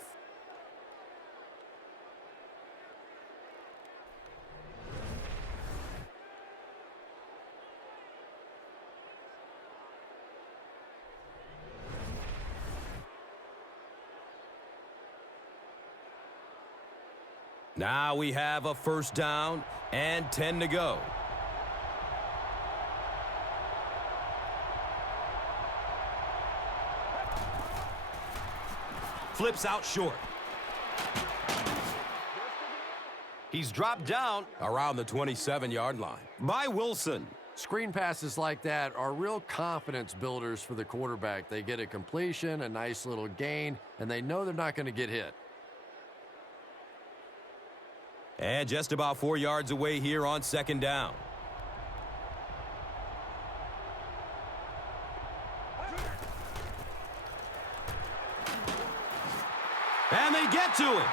Now we have a first down and 10 to go. Flips out short. He's dropped down around the 27-yard line by Wilson. Screen passes like that are real confidence builders for the quarterback. They get a completion, a nice little gain, and they know they're not going to get hit. And just about 4 yards away here on second down. And they get to him.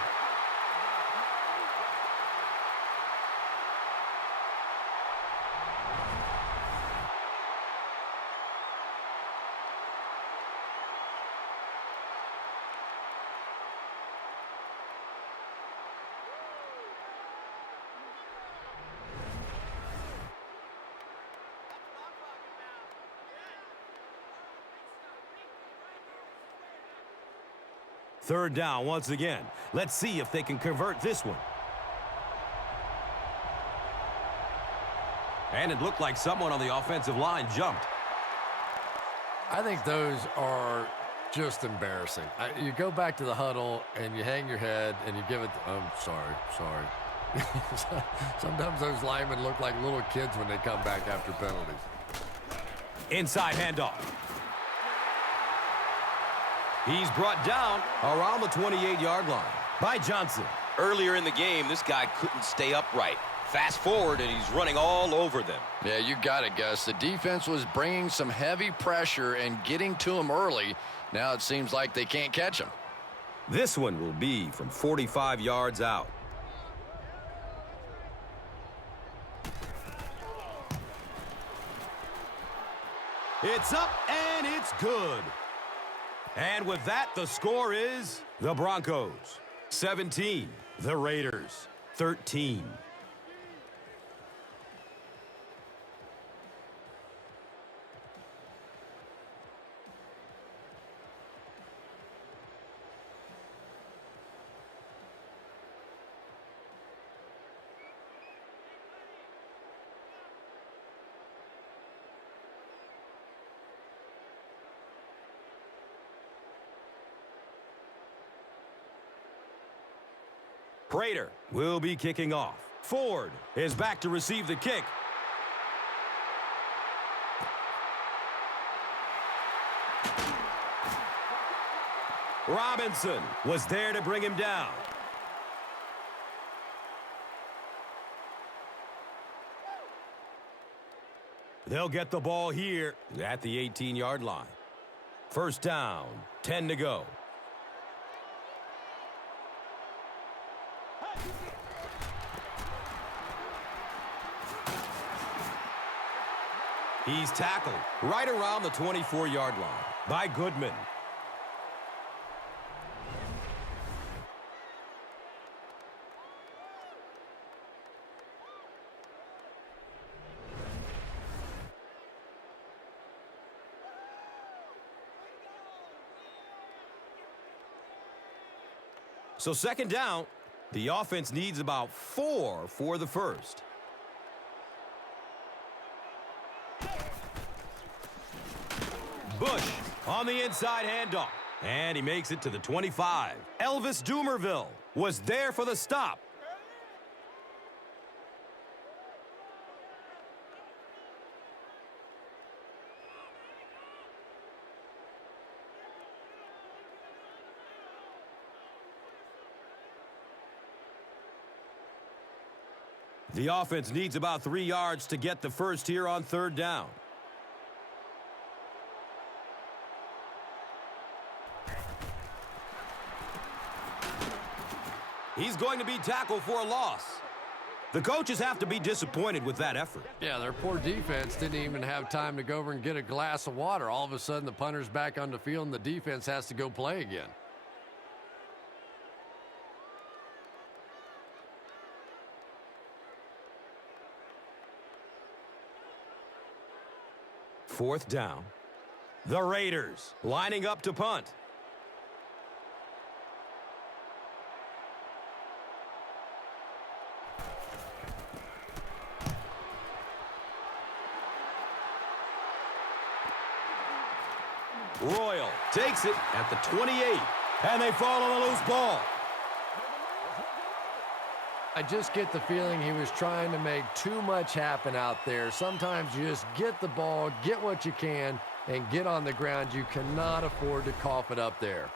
Third down once again. Let's see if they can convert this one. And it looked like someone on the offensive line jumped. I think those are just embarrassing. You go back to the huddle and you hang your head and you give it, sorry. Sometimes those linemen look like little kids when they come back after penalties. Inside handoff. He's brought down around the 28-yard line by Johnson. Earlier in the game, this guy couldn't stay upright. Fast forward, and he's running all over them. Yeah, you got it, Gus. The defense was bringing some heavy pressure and getting to him early. Now it seems like they can't catch him. This one will be from 45 yards out. It's up, and it's good. And with that, the score is the Broncos 17, the Raiders 13. Prater will be kicking off. Ford is back to receive the kick. Robinson was there to bring him down. They'll get the ball here at the 18-yard line. First down, 10 to go. He's tackled right around the 24-yard line by Goodman. So second down, the offense needs about 4 for the first. Bush on the inside handoff, and he makes it to the 25. Elvis Dumerville was there for the stop. The offense needs about 3 yards to get the first here on third down. He's going to be tackled for a loss. The coaches have to be disappointed with that effort. Yeah, their poor defense didn't even have time to go over and get a glass of water. All of a sudden, the punter's back on the field, and the defense has to go play again. Fourth down. The Raiders lining up to punt. Royal takes it at the 28, and they fall on a loose ball. I just get the feeling he was trying to make too much happen out there. Sometimes you just get the ball, get what you can, and get on the ground. You cannot afford to cough it up there.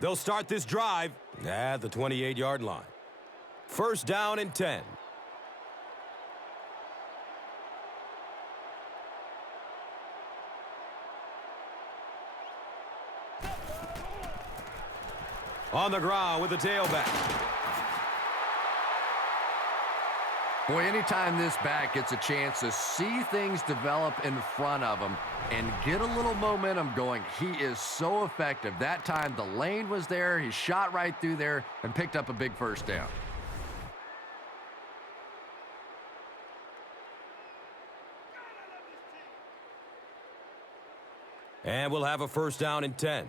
They'll start this drive at the 28-yard line. First down and 10. On the ground with the tailback. Boy, anytime this back gets a chance to see things develop in front of him and get a little momentum going, he is so effective. That time the lane was there, he shot right through there and picked up a big first down. And we'll have a first down and 10.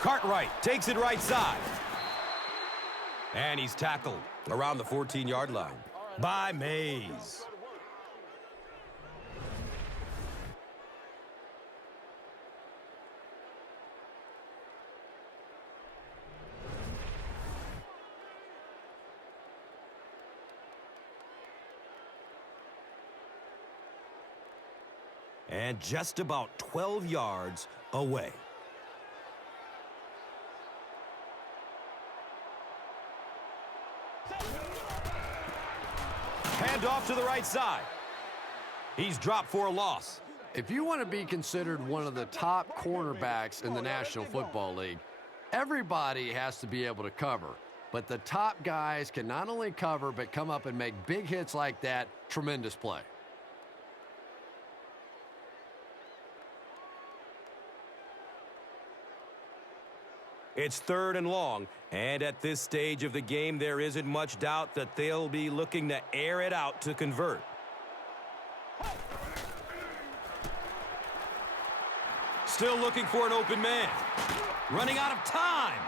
Cartwright takes it right side. And he's tackled around the 14-yard line by Mays. And just about 12 yards away. Shoved off to the right side. He's dropped for a loss. If you want to be considered one of the top cornerbacks in the National Football League, everybody has to be able to cover. But the top guys can not only cover, but come up and make big hits like that. Tremendous play. It's 3rd and long, and at this stage of the game, there isn't much doubt that they'll be looking to air it out to convert. Still looking for an open man. Running out of time.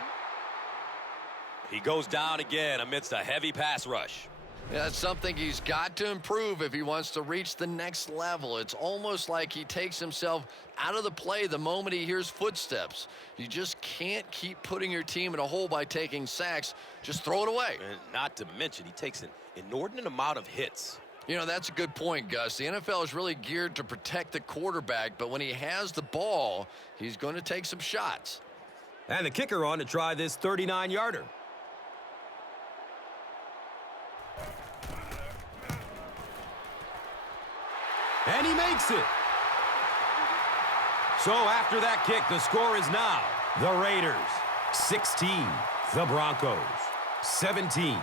He goes down again amidst a heavy pass rush. Yeah, that's something he's got to improve if he wants to reach the next level. It's almost like he takes himself out of the play the moment he hears footsteps. You just can't keep putting your team in a hole by taking sacks. Just throw it away. And not to mention, he takes an inordinate amount of hits. You know, that's a good point, Gus. The NFL is really geared to protect the quarterback, but when he has the ball, he's going to take some shots. And the kicker on to try this 39-yarder. And he makes it. So after that kick, the score is now the Raiders 16, the Broncos 17.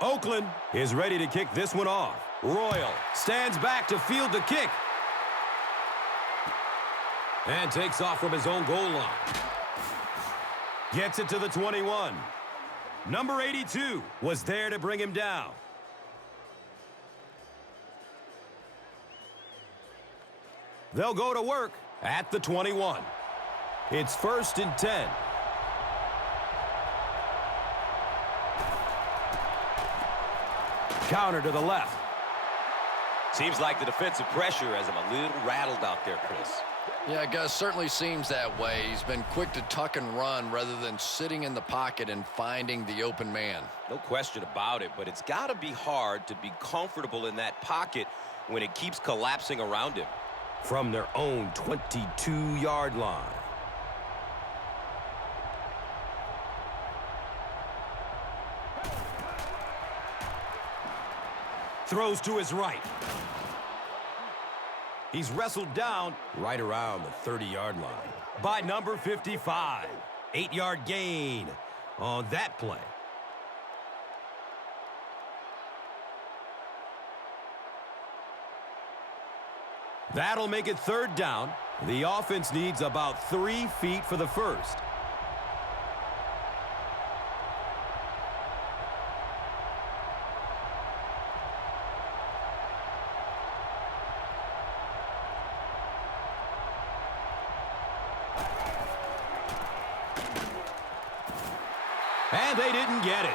Oakland is ready to kick this one off. Royal stands back to field the kick. And takes off from his own goal line. Gets it to the 21. Number 82 was there to bring him down. They'll go to work at the 21. It's 1st and 10. Counter to the left. Seems like the defensive pressure has him a little rattled out there, Chris. Yeah, Gus, certainly seems that way. He's been quick to tuck and run rather than sitting in the pocket and finding the open man. No question about it, but it's got to be hard to be comfortable in that pocket when it keeps collapsing around him. From their own 22-yard line. Throws to his right. He's wrestled down right around the 30-yard line by number 55. 8-yard gain on that play. That'll make it 3rd down. The offense needs about 3 feet for the first. And they didn't get it.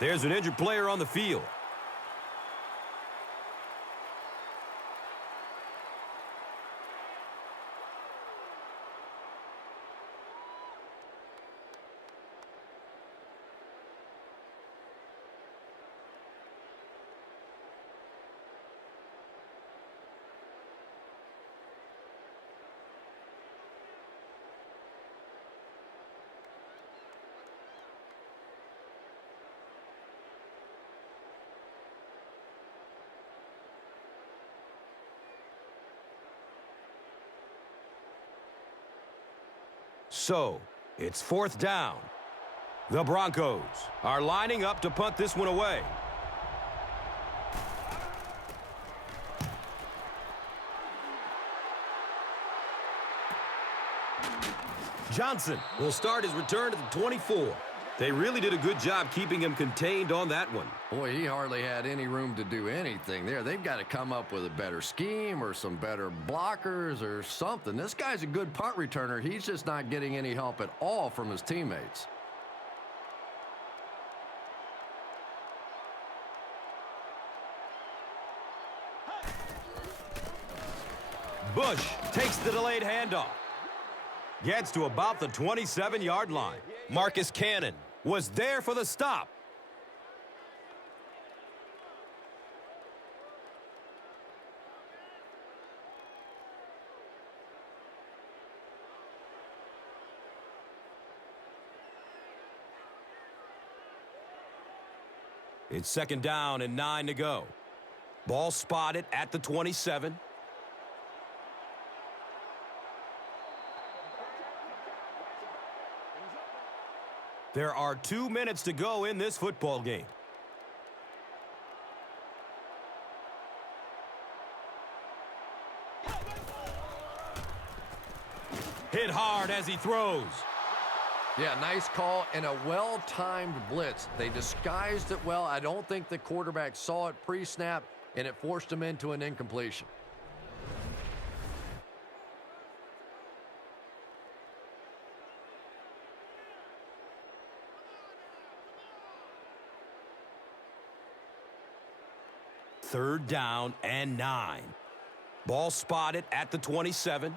There's an injured player on the field. So, it's 4th down. The Broncos are lining up to punt this one away. Johnson will start his return to the 24. They really did a good job keeping him contained on that one. Boy, he hardly had any room to do anything there. They've got to come up with a better scheme or some better blockers or something. This guy's a good punt returner. He's just not getting any help at all from his teammates. Bush takes the delayed handoff. Gets to about the 27-yard line. Marcus Cannon Was there for the stop. It's 2nd down and 9 to go. Ball spotted at the 27. There are 2 minutes to go in this football game. Hit hard as he throws. Yeah, nice call and a well-timed blitz. They disguised it well. I don't think the quarterback saw it pre-snap, and it forced him into an incompletion. Third down and 9. Ball spotted at the 27.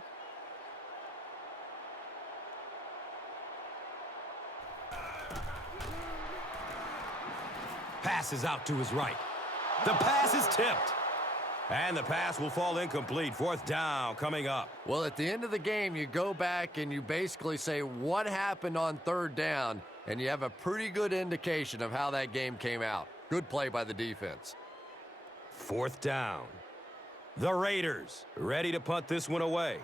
Pass is out to his right. The pass is tipped. And the pass will fall incomplete. 4th down coming up. Well, at the end of the game, you go back and you basically say what happened on 3rd down, and you have a pretty good indication of how that game came out. Good play by the defense. 4th down. The Raiders ready to punt this one away.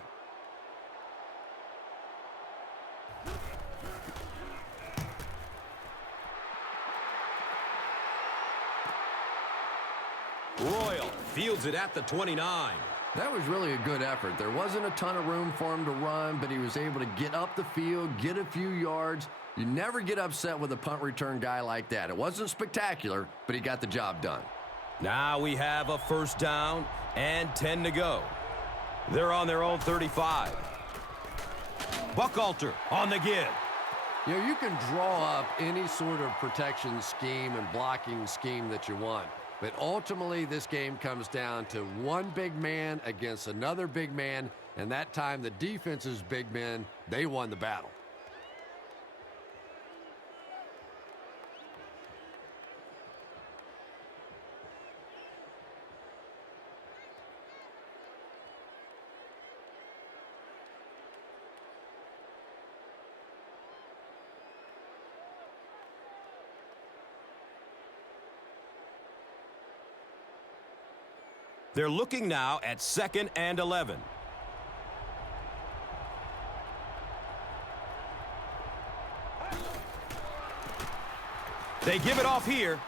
Royal fields it at the 29. That was really a good effort. There wasn't a ton of room for him to run, but he was able to get up the field, get a few yards. You never get upset with a punt return guy like that. It wasn't spectacular, but he got the job done. Now we have a 1st down and 10 to go. They're on their own 35. Buchalter on the give. You know, you can draw up any sort of protection scheme and blocking scheme that you want. But ultimately, this game comes down to one big man against another big man. And that time, the defense's big men, they won the battle. They're looking now at 2nd and 11. They give it off here.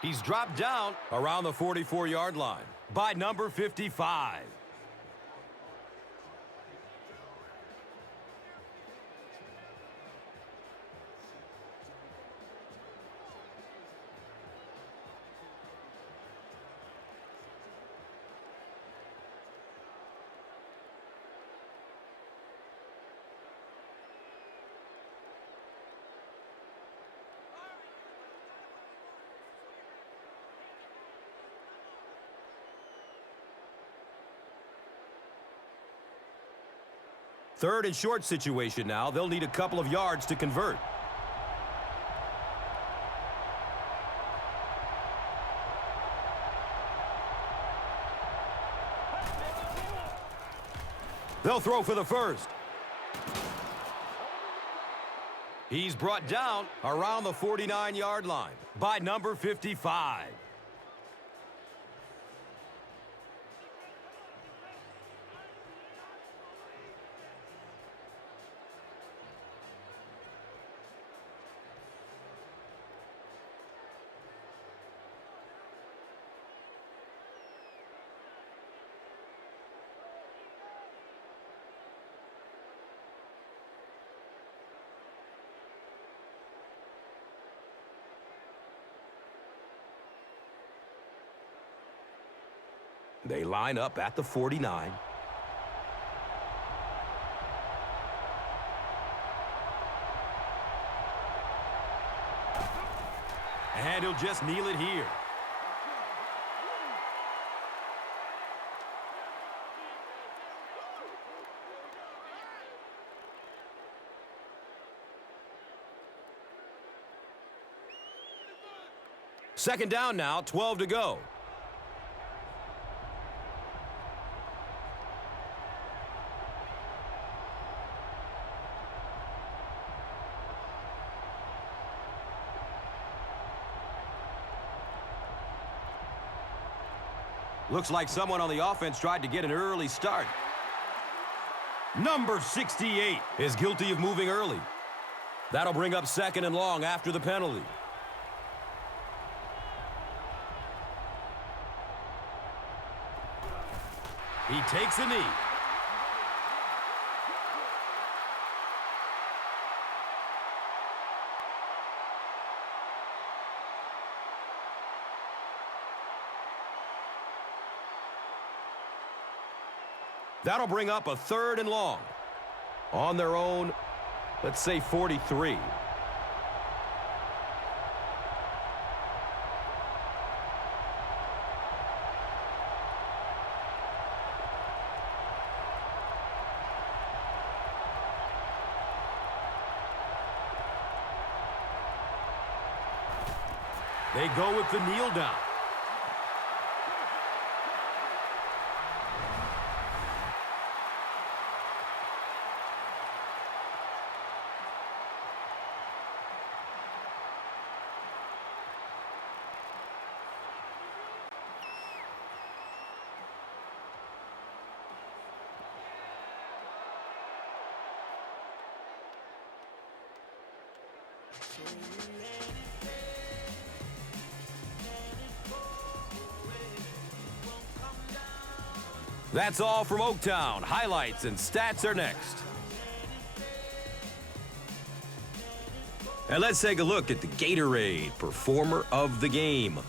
He's dropped down around the 44-yard line by number 55. Third and short situation now. They'll need a couple of yards to convert. They'll throw for the first. He's brought down around the 49-yard line by number 55. They line up at the 49. And he'll just kneel it here. Second down now, 12 to go. Looks like someone on the offense tried to get an early start. Number 68 is guilty of moving early. That'll bring up second and long after the penalty. He takes a knee. That'll bring up a third and long. On their own, let's say 43. They go with the kneel down. That's all from Oaktown. Highlights and stats are next. And let's take a look at the Gatorade Performer of the Game.